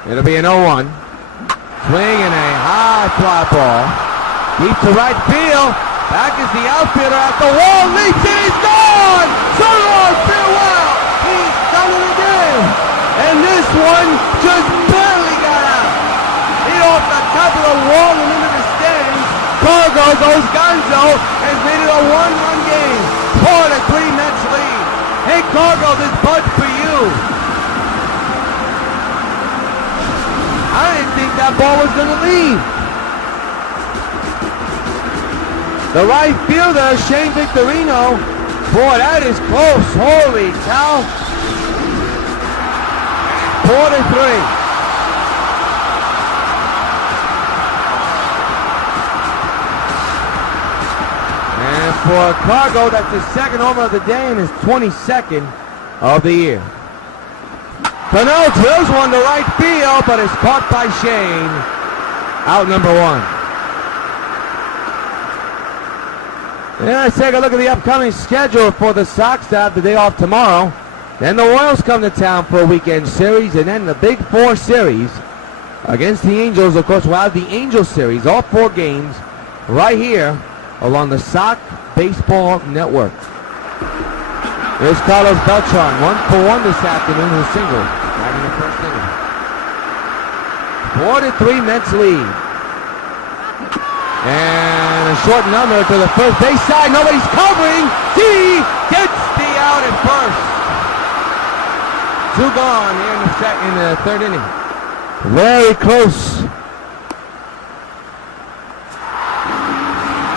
It'll be an 0-1. Swing and a high fly ball. Deep to right field. Back is the outfielder at the wall. Leaps and he's gone! So long, farewell! He's done it again! And this one just barely got out. Hit off the top of the wall and into the stands. Cargo goes Gonzo has made it a 1-run game. 4-3 Mets lead. Hey Cargo, this bud's for you. I didn't think that ball was going to leave. The right fielder, Shane Victorino. Boy, that is close. Holy cow. 4-3. And for Cargo, that's his second homer of the day and his 22nd of the year. Cano drills one to right field, but is caught by Shane. Out number 1. Yeah, let's take a look at the upcoming schedule for the Sox to have the day off tomorrow. Then the Royals come to town for a weekend series, and then the Big 4 series against the Angels. Of course, we'll have the Angel series, all 4 games, right here along the Sox Baseball Network. There's Carlos Beltran, 1-for-1 this afternoon, who singled back in the first inning. 4-3 Mets lead. And a short number to the first base side. Nobody's covering. D gets the out at first. 2 gone here in the third inning. Very close.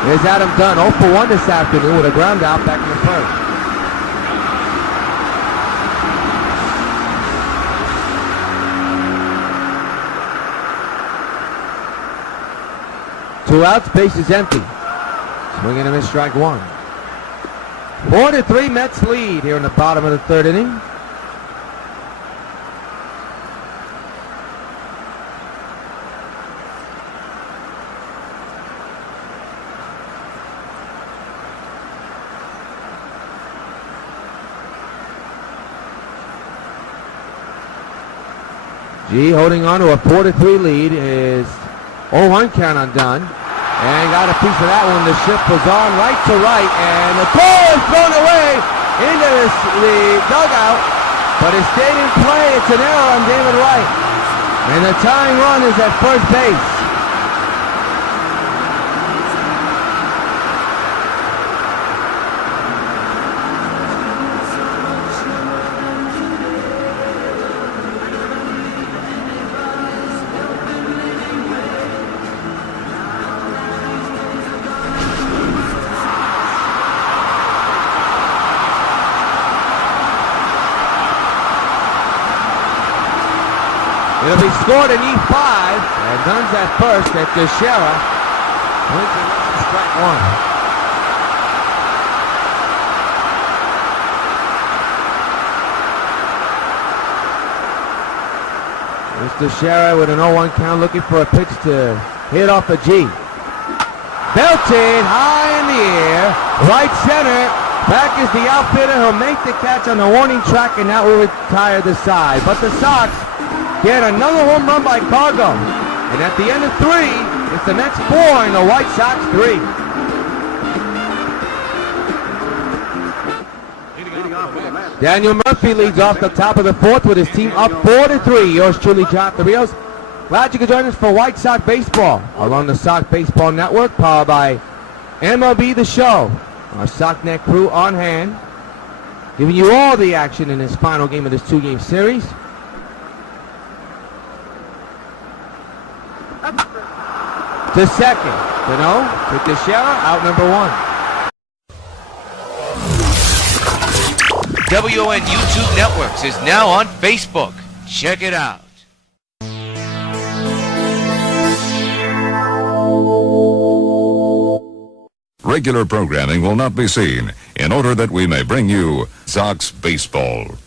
Here's Adam Dunn, 0 for 1 this afternoon with a ground out back in the first. Two outs, base is empty. Swinging and a miss, strike 1. 4-3 Mets lead here in the bottom of the third inning. G holding on to a 4-3 lead is 0-1 count on Dunn. And got a piece of that one. The shift was on right to right. And the ball is thrown away into the dugout. But it stayed in play. It's an error on David Wright. And the tying run is at first base. It'll be scored in E5, and Dunn's at first at Teixeira. Strike 1. Mr. Teixeira with an 0-1 count, looking for a pitch to hit off a G. Belted high in the air, right center. Back is the outfielder. He'll make the catch on the warning track, and that will retire the side. But the Sox get another home run by Cargo. And at the end of 3, it's the Mets 4 and the White Sox 3. Daniel Murphy leads off the top of the 4th with his team up 4-3. Yours truly, Jonathan Rios. Glad you could join us for White Sox Baseball along the Sox Baseball Network, powered by MLB The Show. Our SockNet crew on hand, giving you all the action in this final game of this 2-game series. To second, to Teixeira, out number 1. WON YouTube Networks is now on Facebook. Check it out. Regular programming will not be seen in order that we may bring you Sox Baseball.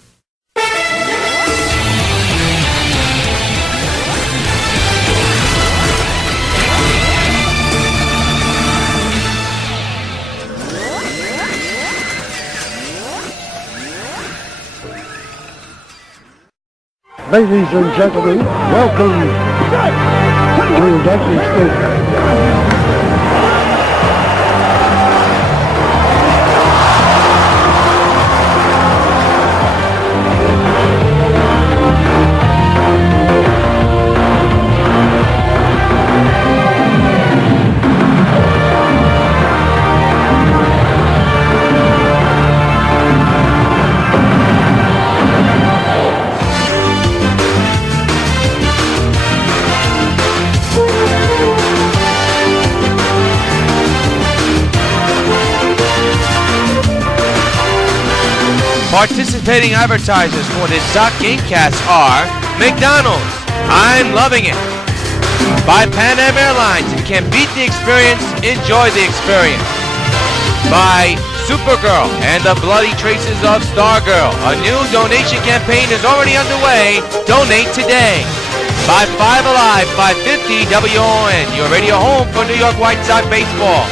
Ladies and gentlemen, welcome to Yankee Stadium. Participating advertisers for this Sox Gamecast are McDonald's, I'm loving it. By Pan Am Airlines, if you can't beat the experience, enjoy the experience. By Supergirl and the Bloody Traces of Stargirl, a new donation campaign is already underway. Donate today. By 5 Alive, 550 WON, your radio home for New York White Sox baseball.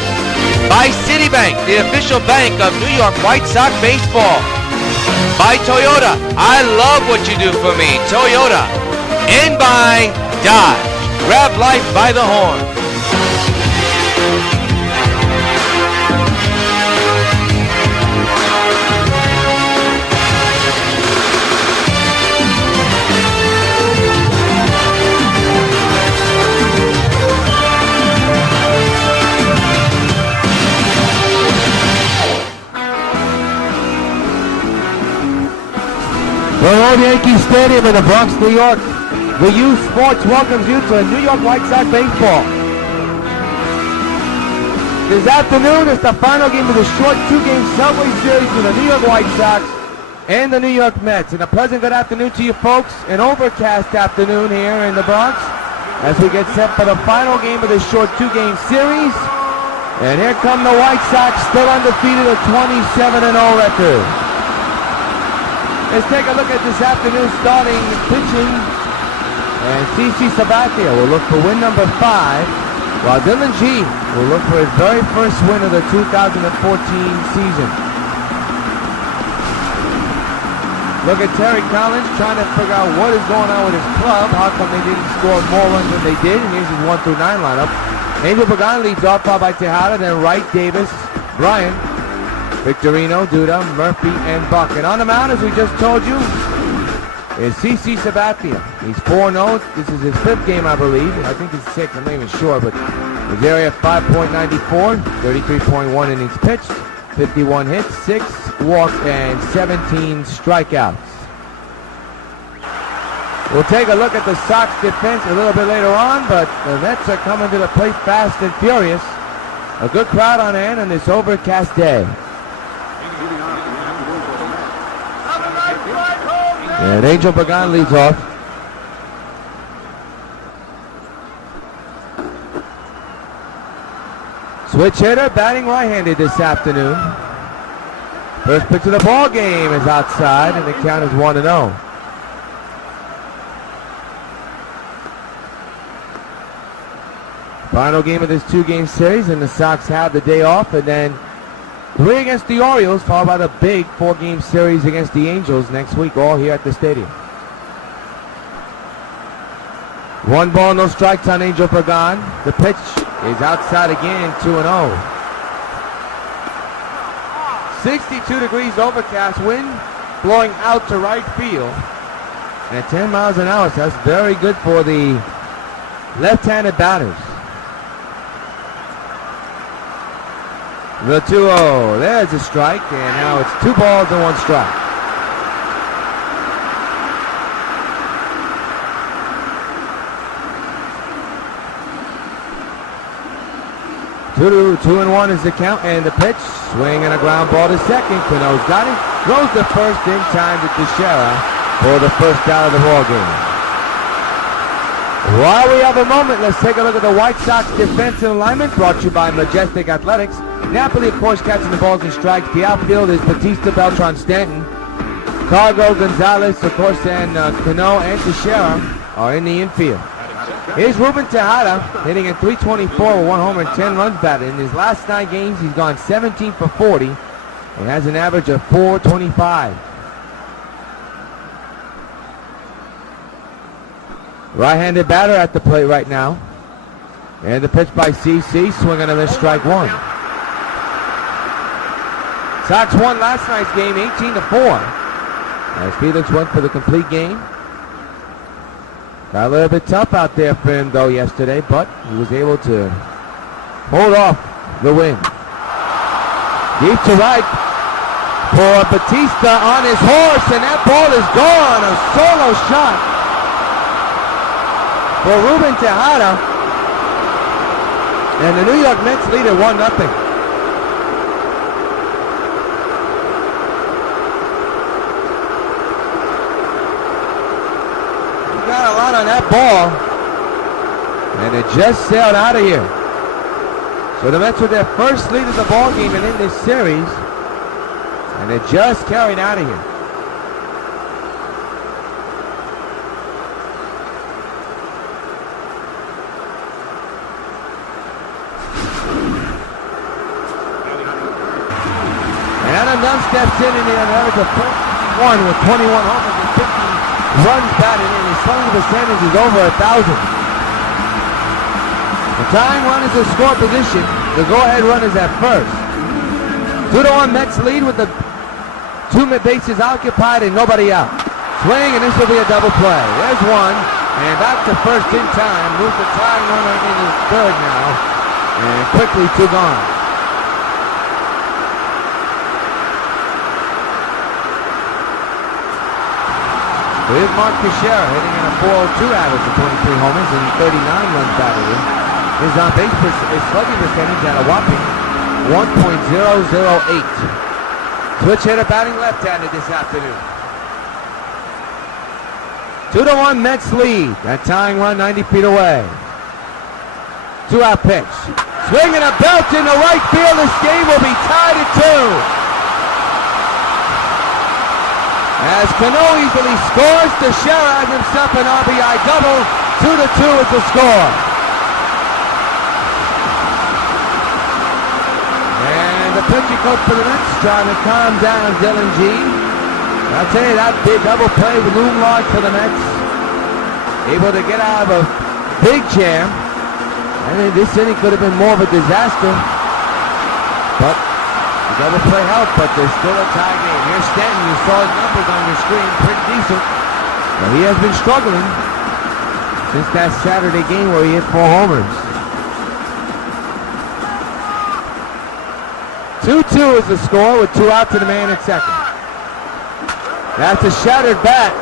By Citibank, the official bank of New York White Sox baseball. By Toyota, I love what you do for me, Toyota. And by Dodge, grab life by the horn. From Old Yankee Stadium in the Bronx, New York, the U Sports welcomes you to New York White Sox baseball. This afternoon is the final game of the short two-game Subway Series between the New York White Sox and the New York Mets. And a pleasant good afternoon to you folks. An overcast afternoon here in the Bronx as we get set for the final game of the short two-game series. And here come the White Sox, still undefeated, a 27-0 record. Let's take a look at this afternoon's starting pitching. And CC Sabathia will look for win number 5, while Dylan G will look for his very first win of the 2014 season. Look at Terry Collins trying to figure out what is going on with his club. How come they didn't score more runs than they did? And here's his 1 through 9 lineup. Angel Pagan leads off, followed by Tejada, then Wright, Davis, Bryan, Victorino, Duda, Murphy, and Buck. And on the mound, as we just told you, is CC Sabathia. He's 4-0. This is his 5th game, I believe. I think it's 6th. I'm not even sure, but his area 5.94, 33.1 innings pitched, 51 hits, 6 walks, and 17 strikeouts. We'll take a look at the Sox defense a little bit later on, but the Mets are coming to the plate fast and furious. A good crowd on hand on this overcast day. And Angel Pagan leads off. Switch hitter, batting right-handed this afternoon. First pitch of the ball game is outside, and the count is 1-0. Final game of this two-game series, and the Sox have the day off, and then 3 against the Orioles, followed by the big 4-game series against the Angels next week, all here at the stadium. 1 ball, no strikes on Angel Pagan. The pitch is outside again, 2-0. 62 degrees overcast, wind blowing out to right field. And at 10 miles an hour, so that's very good for the left-handed batters. The 2-0, there's a strike, and now it's 2 balls and 1 strike. Two and 1 is the count, and the pitch, swing and a ground ball to second. Cano's got it, throws the first in time to Teixeira for the first out of the ball game. While we have a moment, let's take a look at the White Sox defensive alignment, brought to you by Majestic Athletics. Napoli, of course, catching the balls and strikes. The outfield is Batista, Beltran, Stanton. Cargo, Gonzalez, of course, and Cano and Teixeira are in the infield. Here's Ruben Tejada, hitting at .324 with 1 homer and 10 runs batted. In his last 9 games, he's gone 17 for 40 and has an average of .425. Right-handed batter at the plate right now. And the pitch by CC, swing and a miss, strike 1. Sox won last night's game 18-4. As Felix went for the complete game. Got a little bit tough out there for him though yesterday, but he was able to hold off the win. Deep to right for Batista on his horse, and that ball is gone. A solo shot for Ruben Tejada. And the New York Mets lead at 1-0. Got a lot on that ball, and it just sailed out of here. So the Mets with their first lead of the ball game and in this series, and it just carried out of here. And Adam Dunn steps in and he average of 1 with 21 homers and 50 runs batted in. His slugging percentage is over 1,000. The tying run is the score position. The go-ahead run is at first. 2-1 Mets lead with the 2 bases occupied and nobody out. Swing, and this will be a double play. There's 1, and back to first in time. Moves the tying runner into third now, and quickly 2 gone. With Mark Teixeira hitting in a 402 average of 23 homers and 39 runs batted in. His on-base slugging percentage at a whopping 1.008. Switch hitter batting left-handed this afternoon. 2-1 Mets lead. That tying run 90 feet away. 2-out pitch. Swing and a belt in the right field. This game will be tied at 2. As Cano easily scores, Teixeira has himself an RBI double. 2-2 is the score. And the pitching coach for the Mets trying to calm down Dylan G. I'll tell you, that big double play with loom large for the Mets. Able to get out of a big jam. I mean, this inning could have been more of a disaster. But the double play helped, but there's still a tie game. Here's Stanton. You saw his numbers on your screen. Pretty decent. But he has been struggling since that Saturday game where he hit 4 homers. 2-2 is the score with 2 out to the man at second. That's a shattered bat.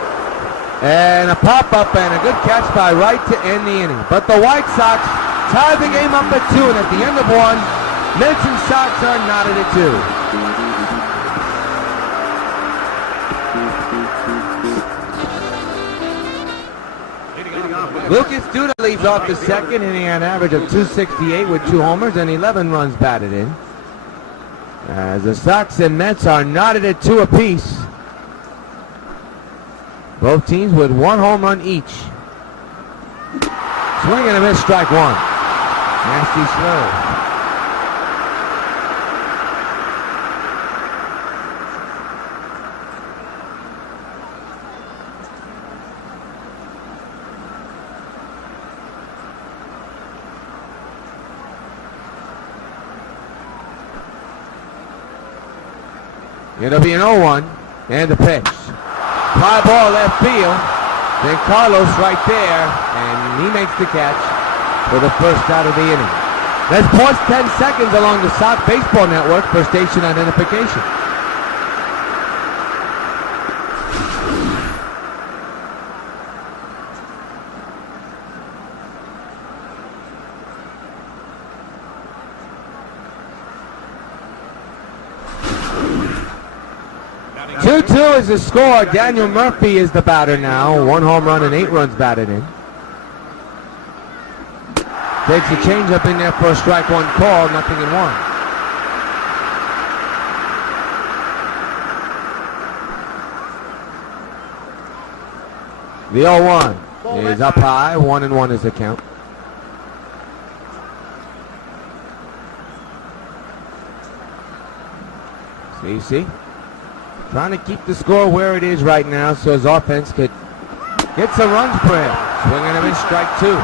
And a pop-up and a good catch by Wright to end the inning. But the White Sox tie the game up at 2, and at the end of 1, Mets and Sox are knotted at 2. Lucas Duda leads off the second, hitting an average of 268 with 2 homers and 11 runs batted in. As the Sox and Mets are knotted at 2 apiece. Both teams with 1 home run each. Swing and a miss, strike 1. Nasty slow. It'll be an 0-1, and the pitch. Fly ball left field. Then Carlos right there, and he makes the catch for the first out of the inning. Let's pause 10 seconds along the Sox Baseball Network for station identification. Is the score. Daniel Murphy is the batter now. 1 home run and 8 runs batted in. Takes a changeup in there for a strike 1 call. 0-1. The 0-1 is up high. 1-1 is the count. See? Trying to keep the score where it is right now so his offense could get some runs for him. Swinging him in strike 2.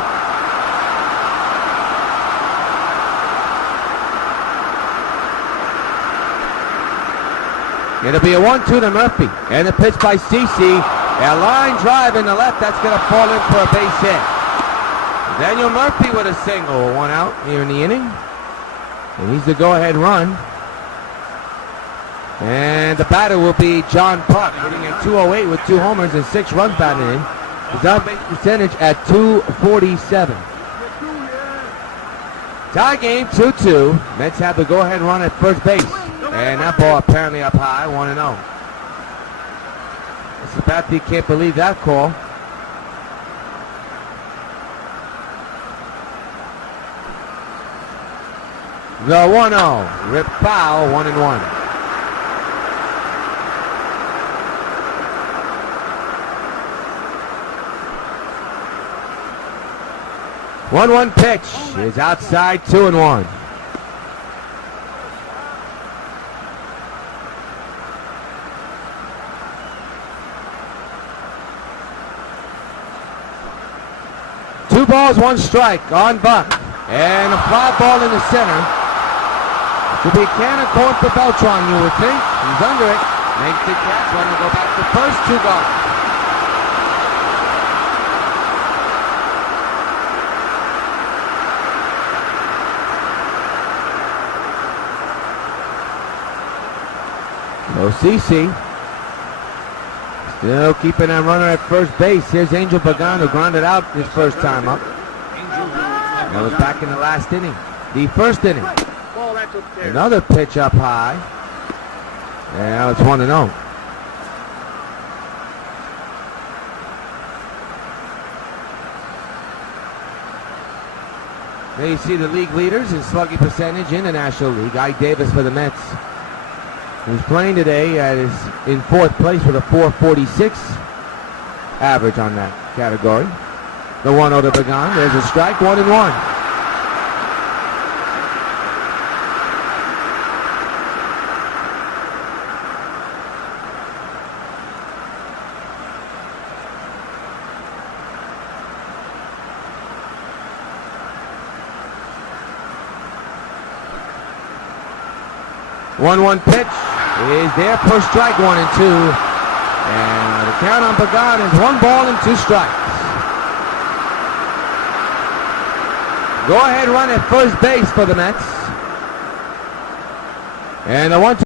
It'll be a 1-2 to Murphy. And the pitch by CeCe. A line drive in the left. That's going to fall in for a base hit. Daniel Murphy with a single. 1 out here in the inning. And he's the go-ahead run. And the batter will be John Park, hitting at 208 with 2 homers and 6 runs batted in. His on-base percentage at 247. Tie game 2-2. Mets have the go-ahead run at first base. And that ball apparently up high, 1-0. Sabathia can't believe that call. The 1-0. Rip foul, 1-1. One pitch is outside, 2-1. Two balls, 1 strike on Buck. And a fly ball in the center. It should be a can of corn for Beltran, you would think. He's under it. Makes the catch. Want to go back to first, 2 gone. So CeCe Still keeping that runner at first base. Here's Angel Pagan, who grounded out his first time up. That was back in the last inning. The first inning. Another pitch up high. And now it's 1-0. There you see the league leaders in slugging percentage in the National League. Ike Davis for the Mets, who's playing today is in fourth place with a .446 average on that category. The 1-0 to Pagan. There's a strike, 1-1. One pitch is there for strike 1 and 2. And the count on Pagan is 1 ball and 2 strikes. Go ahead run at first base for the Mets. And the 1-2.